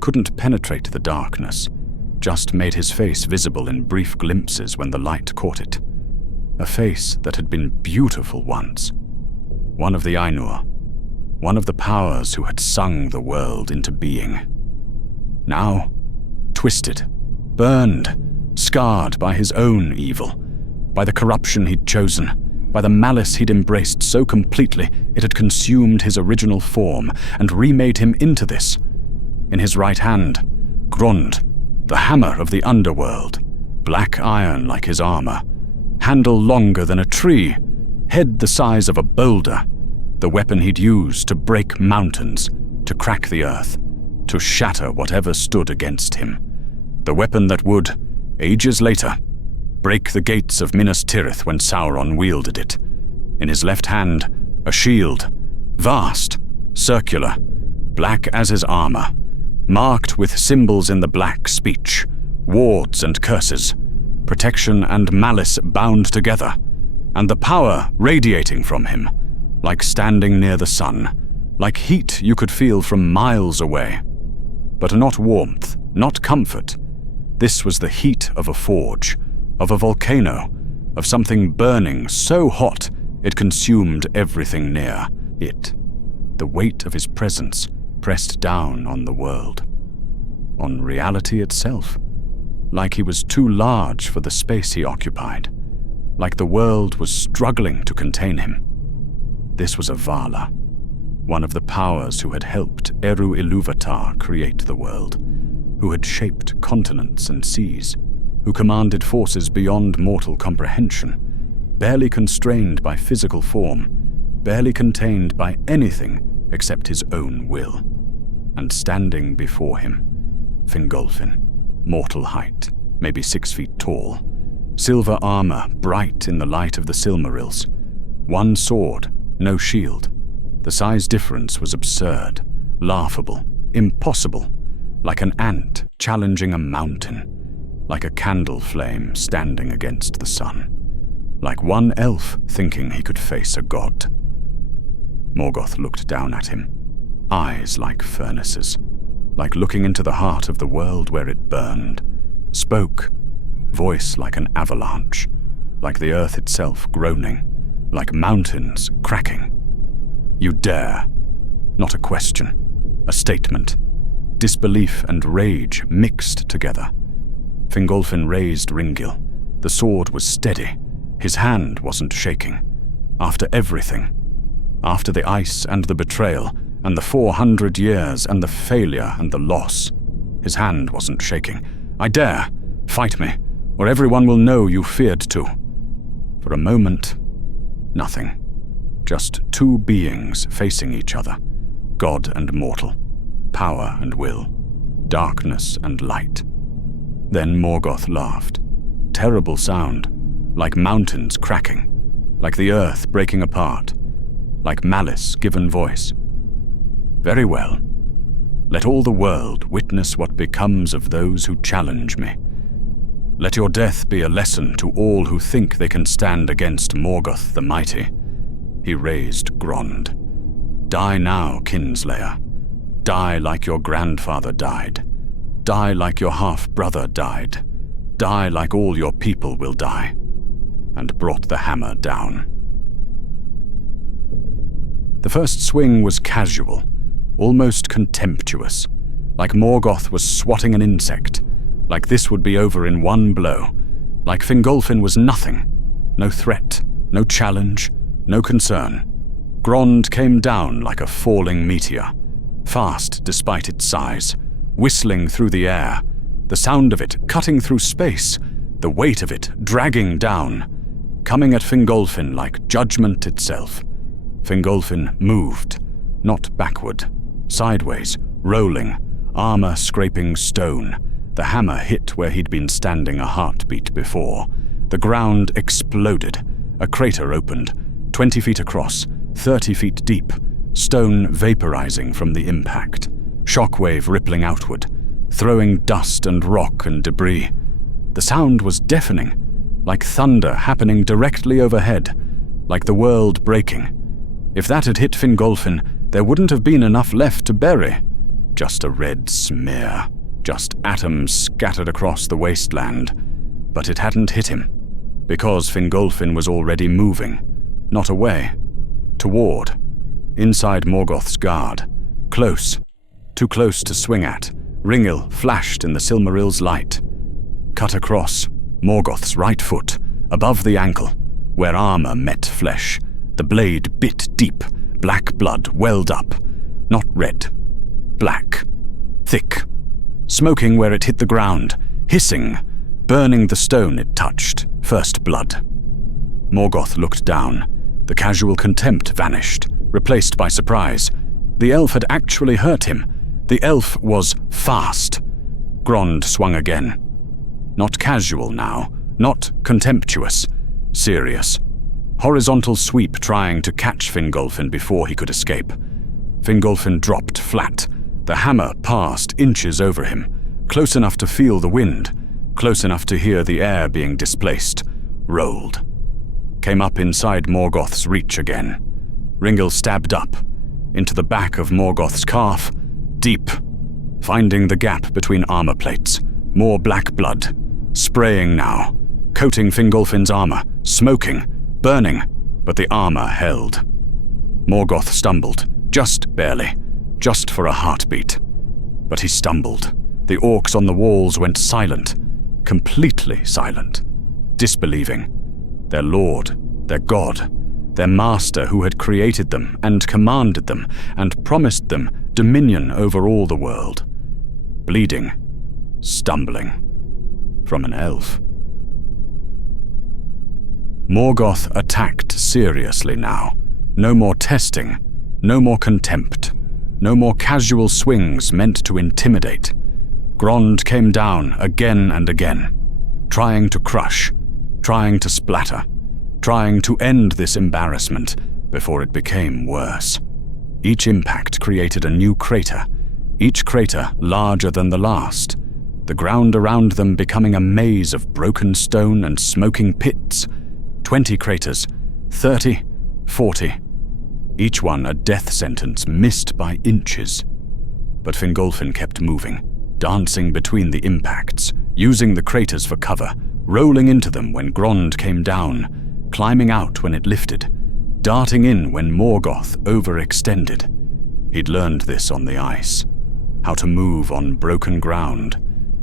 couldn't penetrate the darkness, just made his face visible in brief glimpses when the light caught it. A face that had been beautiful once. One of the Ainur, one of the powers who had sung the world into being. Now, twisted, burned, scarred by his own evil, by the corruption he'd chosen, by the malice he'd embraced so completely it had consumed his original form and remade him into this. In his right hand, Grund, the hammer of the underworld, black iron like his armor, handle longer than a tree, head the size of a boulder, the weapon he'd used to break mountains, to crack the earth, to shatter whatever stood against him. The weapon that would, ages later, break the gates of Minas Tirith when Sauron wielded it. In his left hand, a shield, vast, circular, black as his armor, marked with symbols in the black speech, wards and curses, protection and malice bound together, and the power radiating from him, like standing near the sun, like heat you could feel from miles away. But not warmth, not comfort. This was the heat of a forge, of a volcano, of something burning so hot it consumed everything near it. The weight of his presence pressed down on the world, on reality itself, like he was too large for the space he occupied, like the world was struggling to contain him. This was a Vala, one of the powers who had helped Eru Ilúvatar create the world, who had shaped continents and seas, who commanded forces beyond mortal comprehension, barely constrained by physical form, barely contained by anything except his own will. And standing before him, Fingolfin, mortal height, maybe 6 feet tall, silver armor bright in the light of the Silmarils, one sword, no shield. The size difference was absurd, laughable, impossible, like an ant challenging a mountain, like a candle flame standing against the sun, like one elf thinking he could face a god. Morgoth looked down at him, eyes like furnaces, like looking into the heart of the world where it burned, spoke, voice like an avalanche, like the earth itself groaning, like mountains cracking. You dare. Not a question, a statement. Disbelief and rage mixed together. Fingolfin raised Ringil. The sword was steady. His hand wasn't shaking. After everything, after the ice and the betrayal, and the 400 years and the failure and the loss, his hand wasn't shaking. I dare. Fight me, or everyone will know you feared to. For a moment, nothing. Just 2 beings facing each other, god and mortal, power and will, darkness and light. Then Morgoth laughed. Terrible sound, like mountains cracking, like the earth breaking apart, like malice given voice. Very well. Let all the world witness what becomes of those who challenge me. Let your death be a lesson to all who think they can stand against Morgoth the Mighty. He raised Grond. Die now, kinslayer. Die like your grandfather died. Die like your half-brother died. Die like all your people will die. And brought the hammer down. The first swing was casual, almost contemptuous, like Morgoth was swatting an insect, like this would be over in one blow, like Fingolfin was nothing, no threat, no challenge, no concern. Grond came down like a falling meteor, fast despite its size, whistling through the air, the sound of it cutting through space, the weight of it dragging down, coming at Fingolfin like judgment itself. Fingolfin moved, not backward, sideways, rolling, armor scraping stone. The hammer hit where he'd been standing a heartbeat before. The ground exploded. A crater opened, 20 feet across, 30 feet deep, stone vaporizing from the impact, shockwave rippling outward, throwing dust and rock and debris. The sound was deafening, like thunder happening directly overhead, like the world breaking. If that had hit Fingolfin, there wouldn't have been enough left to bury. Just a red smear, just atoms scattered across the wasteland. But it hadn't hit him, because Fingolfin was already moving, not away, toward, inside Morgoth's guard, close, too close to swing at. Ringil flashed in the Silmarill's light. Cut across, Morgoth's right foot, above the ankle, where armor met flesh. The blade bit deep, black blood welled up, not red, black, thick, smoking where it hit the ground, hissing, burning the stone it touched, first blood. Morgoth looked down. The casual contempt vanished, replaced by surprise. The elf had actually hurt him. The elf was fast. Grond swung again. Not casual now, not contemptuous, serious. Horizontal sweep trying to catch Fingolfin before he could escape. Fingolfin dropped flat. The hammer passed inches over him, close enough to feel the wind, close enough to hear the air being displaced, rolled. Came up inside Morgoth's reach again. Ringil stabbed up, into the back of Morgoth's calf, deep, finding the gap between armor plates. More black blood, spraying now, coating Fingolfin's armor, smoking, burning, but the armor held. Morgoth stumbled, just barely, just for a heartbeat. But he stumbled. The orcs on the walls went silent, completely silent, disbelieving. Their lord, their god, their master who had created them and commanded them and promised them dominion over all the world. Bleeding, stumbling, from an elf. Morgoth attacked seriously now. No more testing, no more contempt, no more casual swings meant to intimidate. Grond came down again and again, trying to crush, trying to splatter, trying to end this embarrassment before it became worse. Each impact created a new crater, each crater larger than the last, the ground around them becoming a maze of broken stone and smoking pits. 20 craters, 30, 40. Each one a death sentence missed by inches. But Fingolfin kept moving, dancing between the impacts, using the craters for cover, rolling into them when Grond came down, climbing out when it lifted, darting in when Morgoth overextended. He'd learned this on the ice, how to move on broken ground,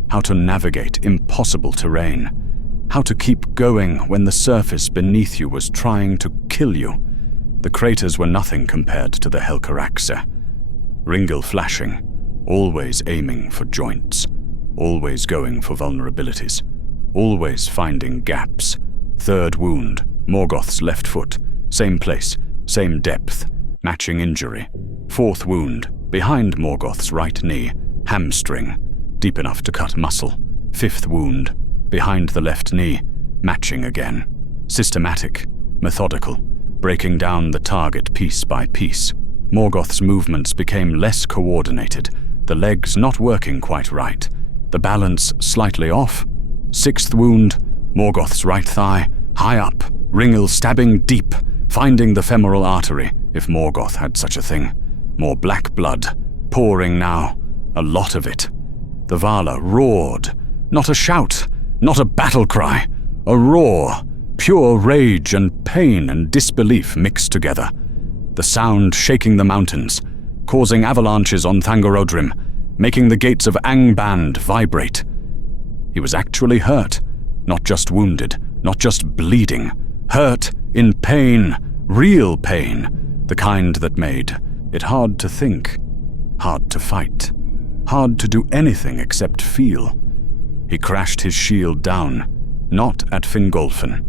how to navigate impossible terrain, how to keep going when the surface beneath you was trying to kill you. The craters were nothing compared to the Helcaraxe. Ringil flashing, always aiming for joints, always going for vulnerabilities, always finding gaps. Third wound, Morgoth's left foot, same place, same depth, matching injury. Fourth wound, behind Morgoth's right knee, hamstring, deep enough to cut muscle. Fifth wound, behind the left knee, matching again. Systematic, methodical, breaking down the target piece by piece. Morgoth's movements became less coordinated, the legs not working quite right, the balance slightly off. Sixth wound, Morgoth's right thigh, high up, Ringil stabbing deep, finding the femoral artery, if Morgoth had such a thing. More black blood, pouring now, a lot of it. The Valar roared, not a shout, not a battle cry, a roar, pure rage and pain and disbelief mixed together. The sound shaking the mountains, causing avalanches on Thangorodrim, making the gates of Angband vibrate. He was actually hurt, not just wounded, not just bleeding. Hurt in pain, real pain, the kind that made it hard to think, hard to fight, hard to do anything except feel. He crashed his shield down, not at Fingolfin,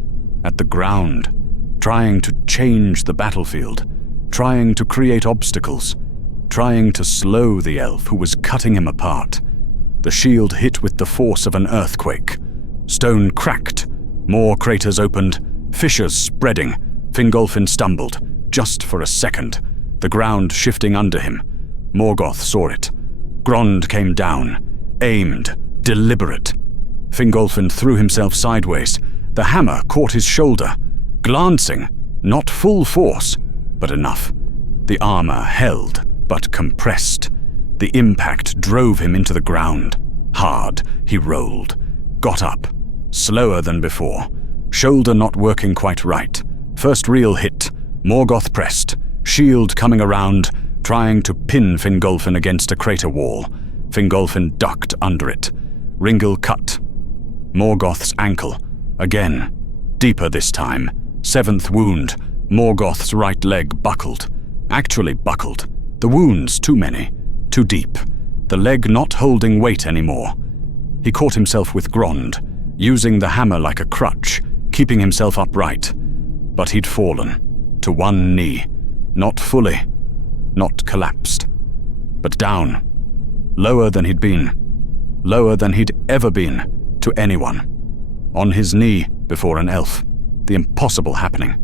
at the ground, trying to change the battlefield, trying to create obstacles, trying to slow the elf who was cutting him apart. The shield hit with the force of an earthquake. Stone cracked, more craters opened, fissures spreading. Fingolfin stumbled, just for a second, the ground shifting under him. Morgoth saw it. Grond came down, aimed, deliberate. Fingolfin threw himself sideways. The hammer caught his shoulder, glancing, not full force, but enough. The armor held, but compressed. The impact drove him into the ground. Hard, he rolled, got up, slower than before, shoulder not working quite right. First real hit, Morgoth pressed, shield coming around, trying to pin Fingolfin against a crater wall. Fingolfin ducked under it. Ringil cut. Morgoth's ankle, again, deeper this time. 7th wound, Morgoth's right leg buckled. Actually buckled. The wounds too many, too deep. The leg not holding weight anymore. He caught himself with Grond, using the hammer like a crutch, keeping himself upright. But he'd fallen, to one knee. Not fully, not collapsed, but down. Lower than he'd been. Lower than he'd ever been, to anyone. On his knee before an elf. The impossible happening.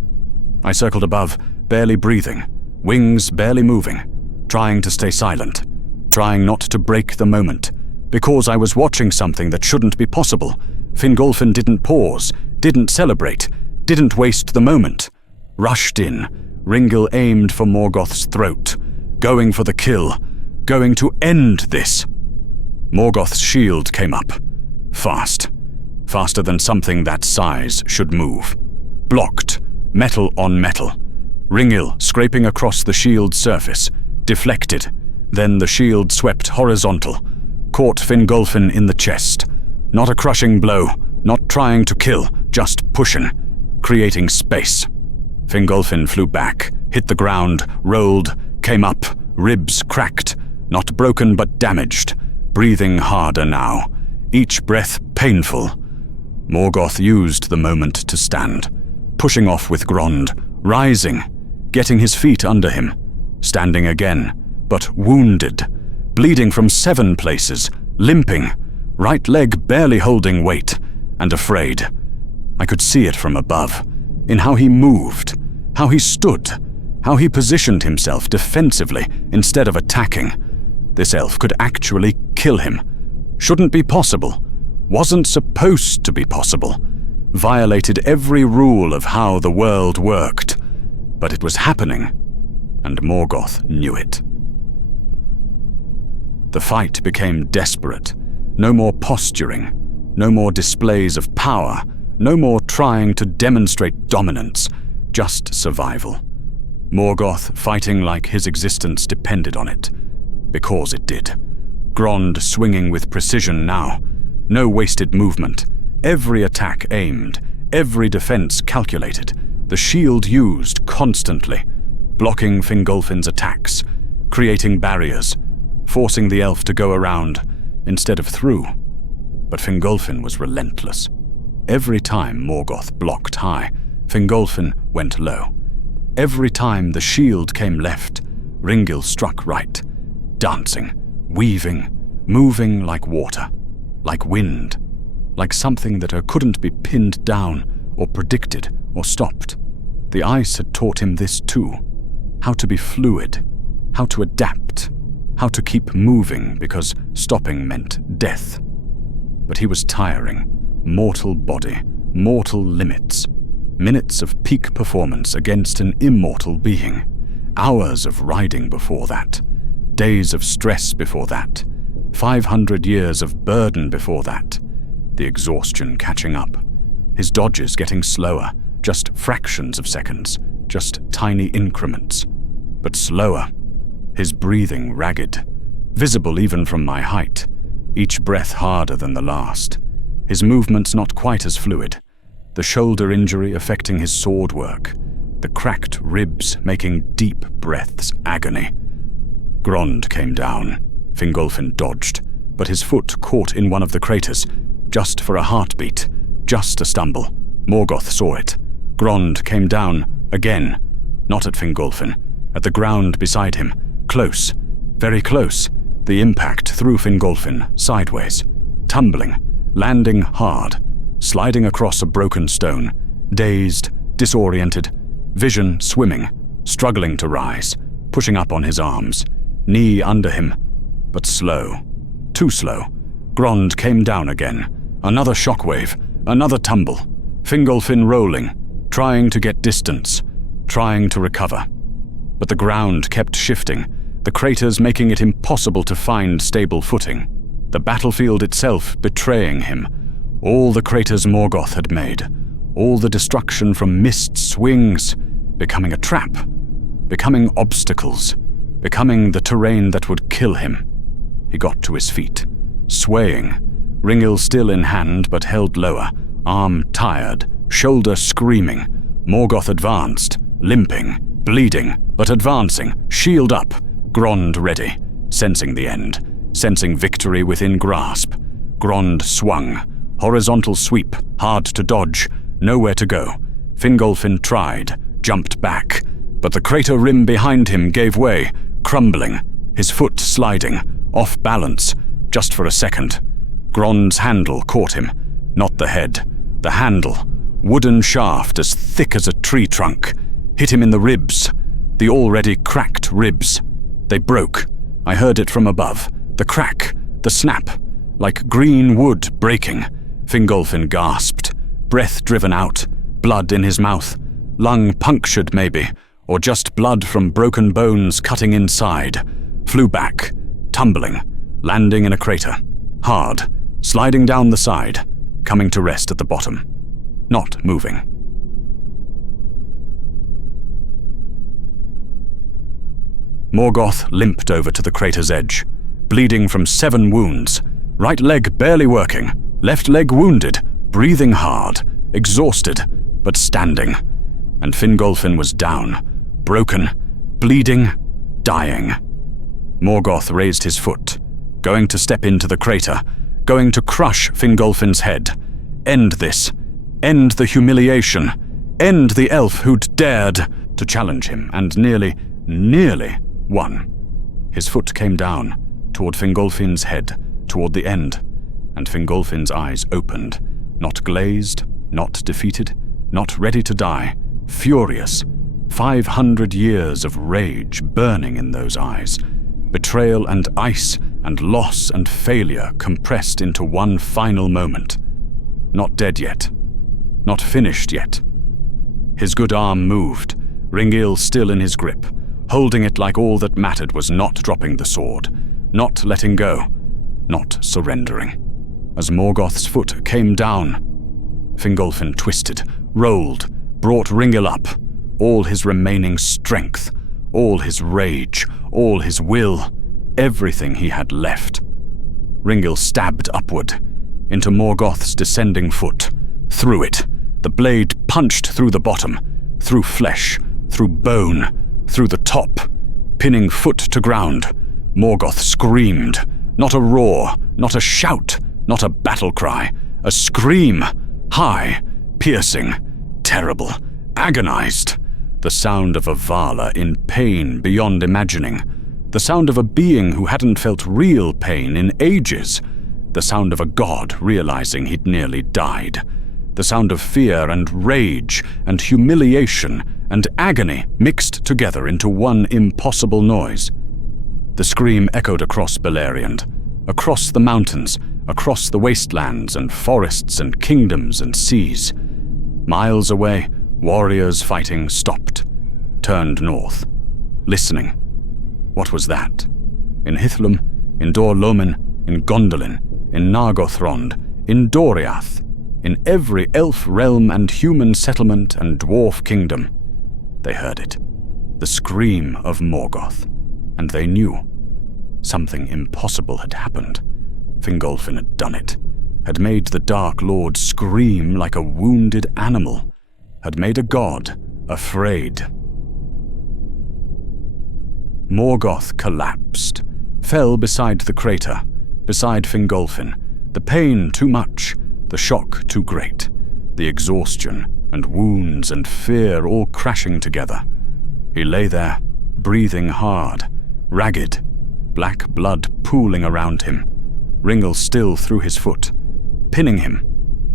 I circled above, barely breathing, wings barely moving, trying to stay silent, trying not to break the moment, because I was watching something that shouldn't be possible. Fingolfin didn't pause, didn't celebrate, didn't waste the moment. Rushed in, Ringil aimed for Morgoth's throat, going for the kill, going to end this. Morgoth's shield came up, fast, faster than something that size should move. Blocked, metal on metal. Ringil scraping across the shield's surface, deflected. Then the shield swept horizontal, caught Fingolfin in the chest. Not a crushing blow, not trying to kill, just pushing, creating space. Fingolfin flew back, hit the ground, rolled, came up, ribs cracked, not broken but damaged, breathing harder now, each breath painful. Morgoth used the moment to stand, pushing off with Grond, rising, getting his feet under him, standing again, but wounded, bleeding from 7 places, limping, right leg barely holding weight, and afraid. I could see it from above, in how he moved, how he stood, how he positioned himself defensively instead of attacking. This elf could actually kill him. Shouldn't be possible. Wasn't supposed to be possible. Violated every rule of how the world worked. But it was happening, and Morgoth knew it. The fight became desperate. No more posturing, no more displays of power, no more trying to demonstrate dominance, just survival. Morgoth fighting like his existence depended on it, because it did. Grond swinging with precision now, no wasted movement, every attack aimed, every defense calculated, the shield used constantly, blocking Fingolfin's attacks, creating barriers, forcing the elf to go around instead of through. But Fingolfin was relentless. Every time Morgoth blocked high, Fingolfin went low. Every time the shield came left, Ringil struck right, dancing, weaving, moving like water, like wind, like something that couldn't be pinned down or predicted or stopped. The ice had taught him this too, how to be fluid, how to adapt, how to keep moving because stopping meant death. But he was tiring, mortal body, mortal limits, minutes of peak performance against an immortal being, Hours of riding before that. Days of stress before that. 500 years of burden before that. The exhaustion catching up. His dodges getting slower, just fractions of seconds, just tiny increments. But slower. His breathing ragged. Visible even from my height. Each breath harder than the last. His movements not quite as fluid. The shoulder injury affecting his sword work. The cracked ribs making deep breaths agony. Grond came down. Fingolfin dodged, but his foot caught in one of the craters. Just for a heartbeat. Just a stumble. Morgoth saw it. Grond came down again. Not at Fingolfin. At the ground beside him. Close. Very close. The impact threw Fingolfin sideways. Tumbling. Landing hard. Sliding across a broken stone. Dazed. Disoriented. Vision swimming. Struggling to rise. Pushing up on his arms. Knee under him. But slow. Too slow. Grond came down again. Another shockwave. Another tumble. Fingolfin rolling. Trying to get distance. Trying to recover. But the ground kept shifting. The craters making it impossible to find stable footing. The battlefield itself betraying him. All the craters Morgoth had made. All the destruction from mist swings. Becoming a trap. Becoming obstacles. Becoming the terrain that would kill him. He got to his feet. Swaying. Ringil still in hand but held lower. Arm tired. Shoulder screaming. Morgoth advanced. Limping. Bleeding. But advancing. Shield up. Grond ready. Sensing the end. Sensing victory within grasp. Grond swung. Horizontal sweep. Hard to dodge. Nowhere to go. Fingolfin tried. Jumped back. But the crater rim behind him gave way. Crumbling. His foot sliding. Off balance. Just for a second. Grond's handle caught him. Not the head. The handle. Wooden shaft as thick as a tree trunk. Hit him in the ribs. The already cracked ribs. They broke. I heard it from above. The crack. The snap. Like green wood breaking. Fingolfin gasped. Breath driven out. Blood in his mouth. Lung punctured maybe. Or just blood from broken bones cutting inside. Flew back. Tumbling. Landing in a crater. Hard. Sliding down the side. Coming to rest at the bottom. Not moving. Morgoth limped over to the crater's edge. Bleeding from 7 wounds. Right leg barely working. Left leg wounded. Breathing hard. Exhausted. But standing. And Fingolfin was down. Broken. Bleeding. Dying. Morgoth raised his foot. Going to step into the crater. Going to crush Fingolfin's head. End this. End the humiliation. End the elf who'd dared to challenge him and nearly won. His foot came down, toward Fingolfin's head, toward the end, and Fingolfin's eyes opened, not glazed, not defeated, not ready to die, furious. 500 years of rage burning in those eyes. Betrayal and ice and loss and failure compressed into one final moment. Not dead yet. Not finished yet. His good arm moved, Ringil still in his grip, holding it like all that mattered was not dropping the sword, not letting go, not surrendering. As Morgoth's foot came down, Fingolfin twisted, rolled, brought Ringil up, all his remaining strength, all his rage, all his will, everything he had left. Ringil stabbed upward, into Morgoth's descending foot, through it. The blade punched through the bottom, through flesh, through bone, through the top, pinning foot to ground. Morgoth screamed, not a roar, not a shout, not a battle cry, a scream, high, piercing, terrible, agonized. The sound of a Vala in pain beyond imagining. The sound of a being who hadn't felt real pain in ages. The sound of a god realizing he'd nearly died. The sound of fear and rage and humiliation and agony mixed together into one impossible noise. The scream echoed across Beleriand, across the mountains, across the wastelands and forests and kingdoms and seas. Miles away, warriors fighting stopped, turned north. listening. What was that? In Hithlum, in Dor Lomin, in Gondolin, in Nargothrond, in Doriath, in every elf realm and human settlement and dwarf kingdom. They heard it. The scream of Morgoth. And they knew. Something impossible had happened. Fingolfin had done it. Had made the Dark Lord scream like a wounded animal. Had made a god afraid. Morgoth collapsed, fell beside the crater, beside Fingolfin, the pain too much, the shock too great, the exhaustion and wounds and fear all crashing together. He lay there, breathing hard, ragged, black blood pooling around him, Ringel still through his foot, pinning him,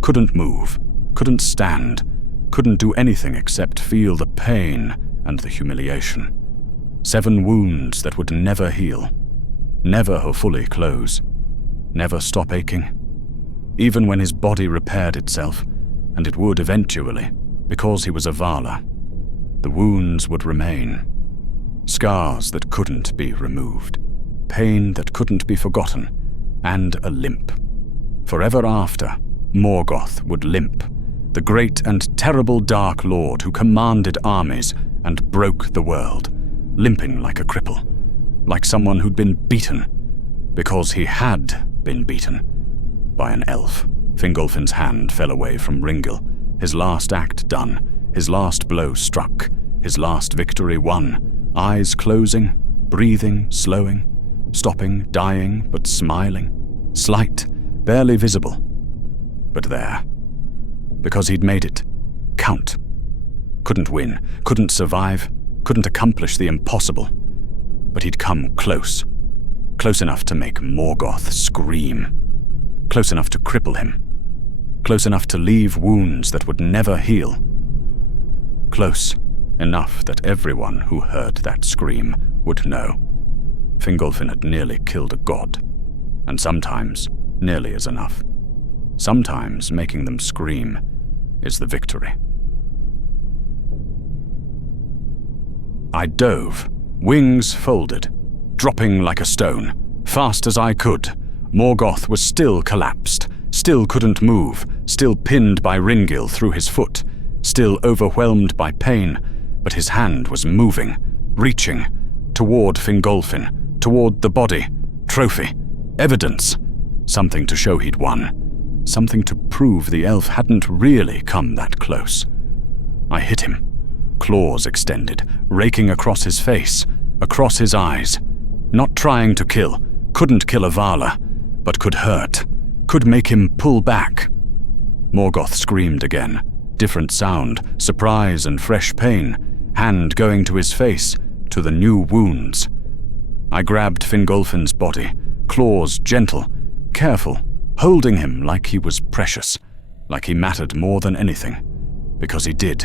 couldn't move, couldn't stand, couldn't do anything except feel the pain and the humiliation. 7 wounds that would never heal, never fully close, never stop aching. Even when his body repaired itself, and it would eventually, because he was a Valar, the wounds would remain. Scars that couldn't be removed, pain that couldn't be forgotten, and a limp. Forever after, Morgoth would limp, the great and terrible Dark Lord who commanded armies and broke the world, limping like a cripple, like someone who'd been beaten, because he had been beaten by an elf. Fingolfin's hand fell away from Ringel, his last act done, his last blow struck, his last victory won, eyes closing, breathing, slowing, stopping, dying, but smiling, slight, barely visible, but there. Because he'd made it count. Couldn't win, couldn't survive, couldn't accomplish the impossible, but he'd come close. Close enough to make Morgoth scream. Close enough to cripple him. Close enough to leave wounds that would never heal. Close enough that everyone who heard that scream would know. Fingolfin had nearly killed a god, and sometimes nearly is enough. Sometimes making them scream is the victory. I dove, wings folded, dropping like a stone, fast as I could. Morgoth was still collapsed, still couldn't move, still pinned by Ringil through his foot, still overwhelmed by pain, but his hand was moving, reaching, toward Fingolfin, toward the body, trophy, evidence, something to show he'd won, something to prove the elf hadn't really come that close. I hit him, claws extended, raking across his face, across his eyes, not trying to kill, couldn't kill a Valar, but could hurt, could make him pull back. Morgoth screamed again, different sound, surprise and fresh pain, hand going to his face, to the new wounds. I grabbed Fingolfin's body, claws gentle, careful, holding him like he was precious, like he mattered more than anything, because he did.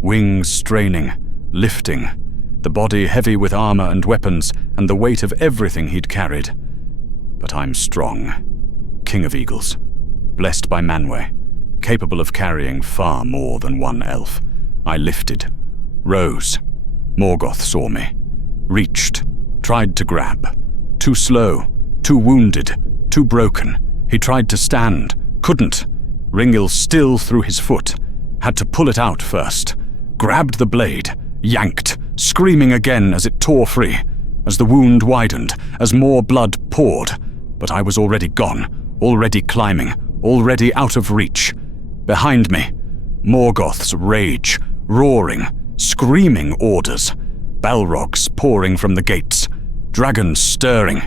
Wings straining, lifting, the body heavy with armor and weapons and the weight of everything he'd carried. But I'm strong, king of eagles, blessed by Manwë, capable of carrying far more than one elf. I lifted, rose. Morgoth saw me, reached, tried to grab. Too slow, too wounded, too broken. He tried to stand, couldn't. Ringil still through his foot, had to pull it out first. Grabbed the blade, yanked, screaming again as it tore free, as the wound widened, as more blood poured. But I was already gone, already climbing, already out of reach. Behind me, Morgoth's rage, roaring, screaming orders. Balrogs pouring from the gates, dragons stirring.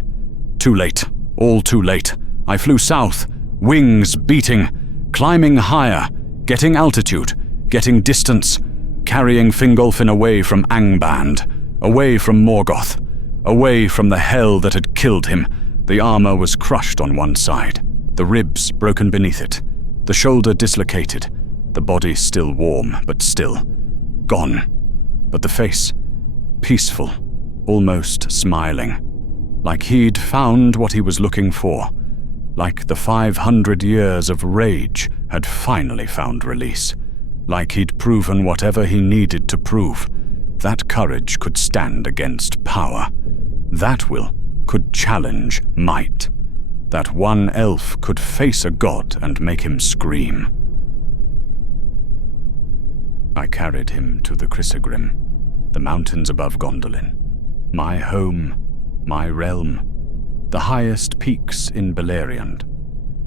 Too late, all too late. I flew south, wings beating, climbing higher, getting altitude, getting distance, carrying Fingolfin away from Angband, away from Morgoth, away from the hell that had killed him. The armor was crushed on one side, the ribs broken beneath it, the shoulder dislocated, the body still warm, but still gone. But the face, peaceful, almost smiling, like he'd found what he was looking for, like the 500 years of rage had finally found release, like he'd proven whatever he needed to prove, That courage could stand against power. That will could challenge might. That one elf could face a god and make him scream. I carried him to the Chrysogrim, the mountains above Gondolin, my home, my realm, the highest peaks in Beleriand,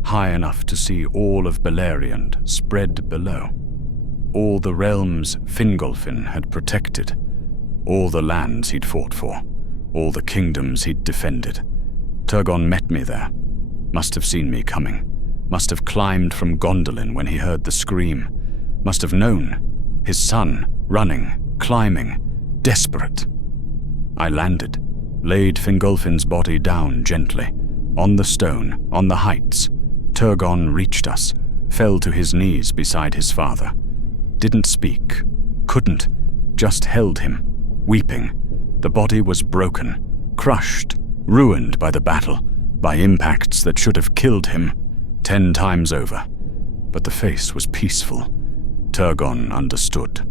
high enough to see all of Beleriand spread below, all the realms Fingolfin had protected, all the lands he'd fought for, all the kingdoms he'd defended. Turgon met me there, must have seen me coming, must have climbed from Gondolin when he heard the scream, must have known, his son, running, climbing, desperate. I landed, laid Fingolfin's body down gently, on the stone, on the heights. Turgon reached us, fell to his knees beside his father. Didn't speak, couldn't, just held him, weeping. The body was broken, crushed, ruined by the battle, by impacts that should have killed him 10 times over. But the face was peaceful. Turgon understood.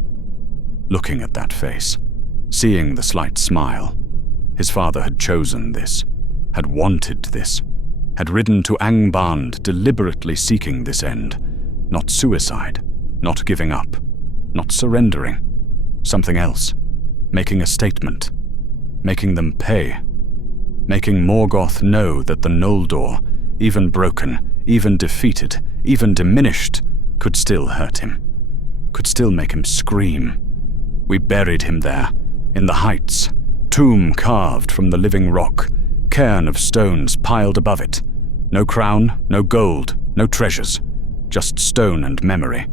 Looking at that face, seeing the slight smile, his father had chosen this, had wanted this, had ridden to Angband deliberately seeking this end, not suicide, not giving up, not surrendering, something else, making a statement, making them pay, making Morgoth know that the Noldor, even broken, even defeated, even diminished, could still hurt him, could still make him scream. We buried him there, in the heights, tomb carved from the living rock, cairn of stones piled above it. No crown, no gold, no treasures, just stone and memory.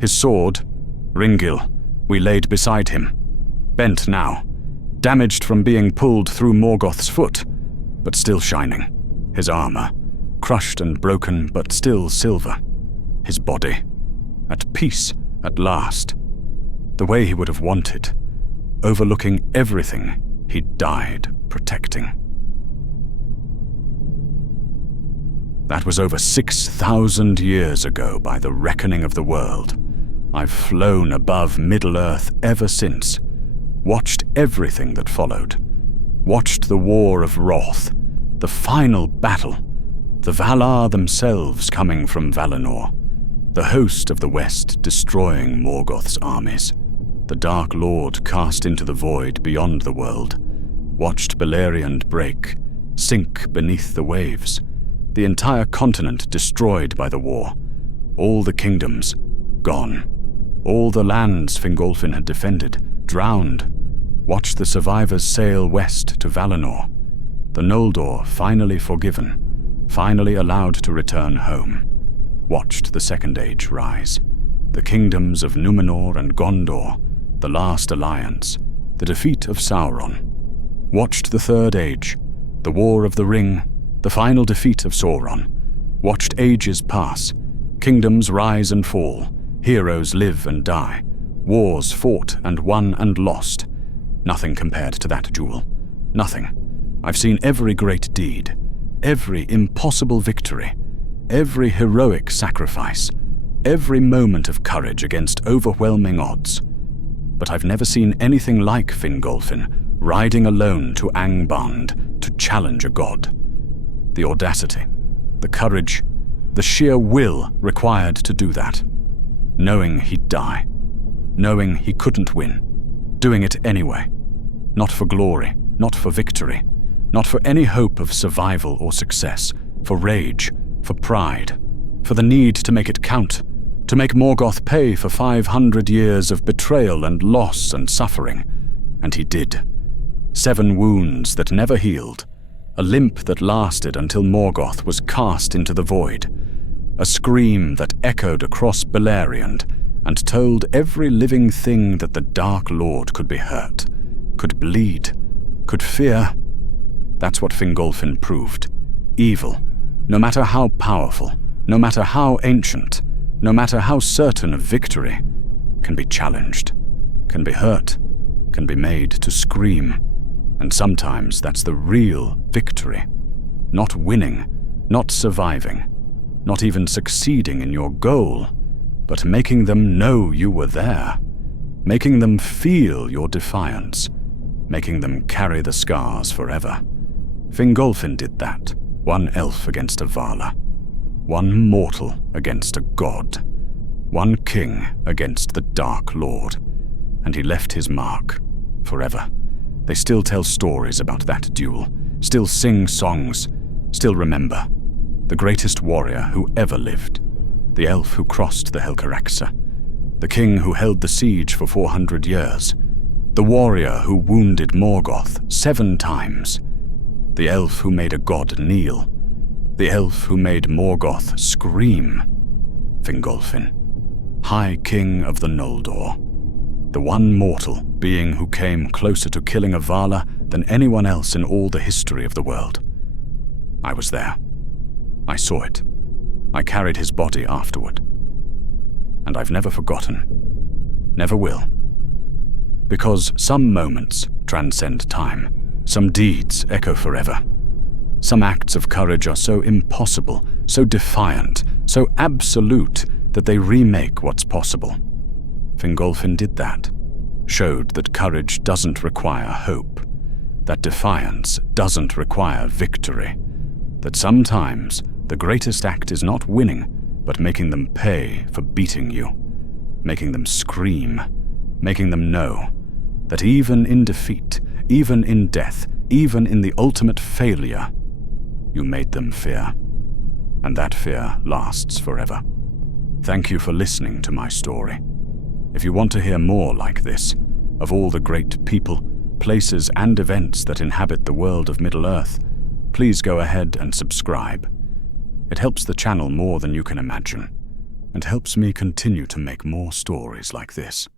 His sword, Ringil, we laid beside him, bent now, damaged from being pulled through Morgoth's foot, but still shining. His armor, crushed and broken, but still silver. His body, at peace at last, the way he would have wanted, overlooking everything he'd died protecting. That was over 6,000 years ago by the reckoning of the world. I've flown above Middle-earth ever since, watched everything that followed, watched the War of Wrath, the final battle, the Valar themselves coming from Valinor, the host of the West destroying Morgoth's armies, the Dark Lord cast into the void beyond the world, watched Beleriand break, sink beneath the waves, the entire continent destroyed by the war, all the kingdoms gone, all the lands Fingolfin had defended drowned, watched the survivors sail west to Valinor, the Noldor finally forgiven, finally allowed to return home, watched the Second Age rise, the kingdoms of Numenor and Gondor, the last alliance, the defeat of Sauron, watched the Third Age, the War of the Ring, the final defeat of Sauron, watched ages pass, kingdoms rise and fall, heroes live and die, wars fought and won and lost. Nothing compared to that duel. Nothing. I've seen every great deed, every impossible victory, every heroic sacrifice, every moment of courage against overwhelming odds. But I've never seen anything like Fingolfin riding alone to Angband to challenge a god. The audacity, the courage, the sheer will required to do that. Knowing he'd die, knowing he couldn't win, doing it anyway. Not for glory, not for victory, not for any hope of survival or success, for rage, for pride, for the need to make it count, to make Morgoth pay for 500 years of betrayal and loss and suffering. And he did. 7 wounds that never healed, a limp that lasted until Morgoth was cast into the void, a scream that echoed across Beleriand and told every living thing that the Dark Lord could be hurt, could bleed, could fear. That's what Fingolfin proved. Evil, no matter how powerful, no matter how ancient, no matter how certain of victory, can be challenged, can be hurt, can be made to scream. And sometimes that's the real victory. Not winning, not surviving, not even succeeding in your goal, but making them know you were there, making them feel your defiance, making them carry the scars forever. Fingolfin did that, one elf against a Valar, one mortal against a god, one king against the Dark Lord, and he left his mark forever. They still tell stories about that duel, still sing songs, still remember. The greatest warrior who ever lived, the elf who crossed the Helcaraxa, the king who held the siege for 400 years, the warrior who wounded Morgoth 7 times, the elf who made a god kneel, the elf who made Morgoth scream. Fingolfin, High King of the Noldor, the one mortal being who came closer to killing a Valar than anyone else in all the history of the world. I was there. I saw it. I carried his body afterward. And I've never forgotten. Never will. Because some moments transcend time. Some deeds echo forever. Some acts of courage are so impossible, so defiant, so absolute that they remake what's possible. Fingolfin did that. Showed that courage doesn't require hope. That defiance doesn't require victory. That sometimes the greatest act is not winning, but making them pay for beating you. Making them scream. Making them know that even in defeat, even in death, even in the ultimate failure, you made them fear. And that fear lasts forever. Thank you for listening to my story. If you want to hear more like this, of all the great people, places, and events that inhabit the world of Middle-earth, please go ahead and subscribe. It helps the channel more than you can imagine, and helps me continue to make more stories like this.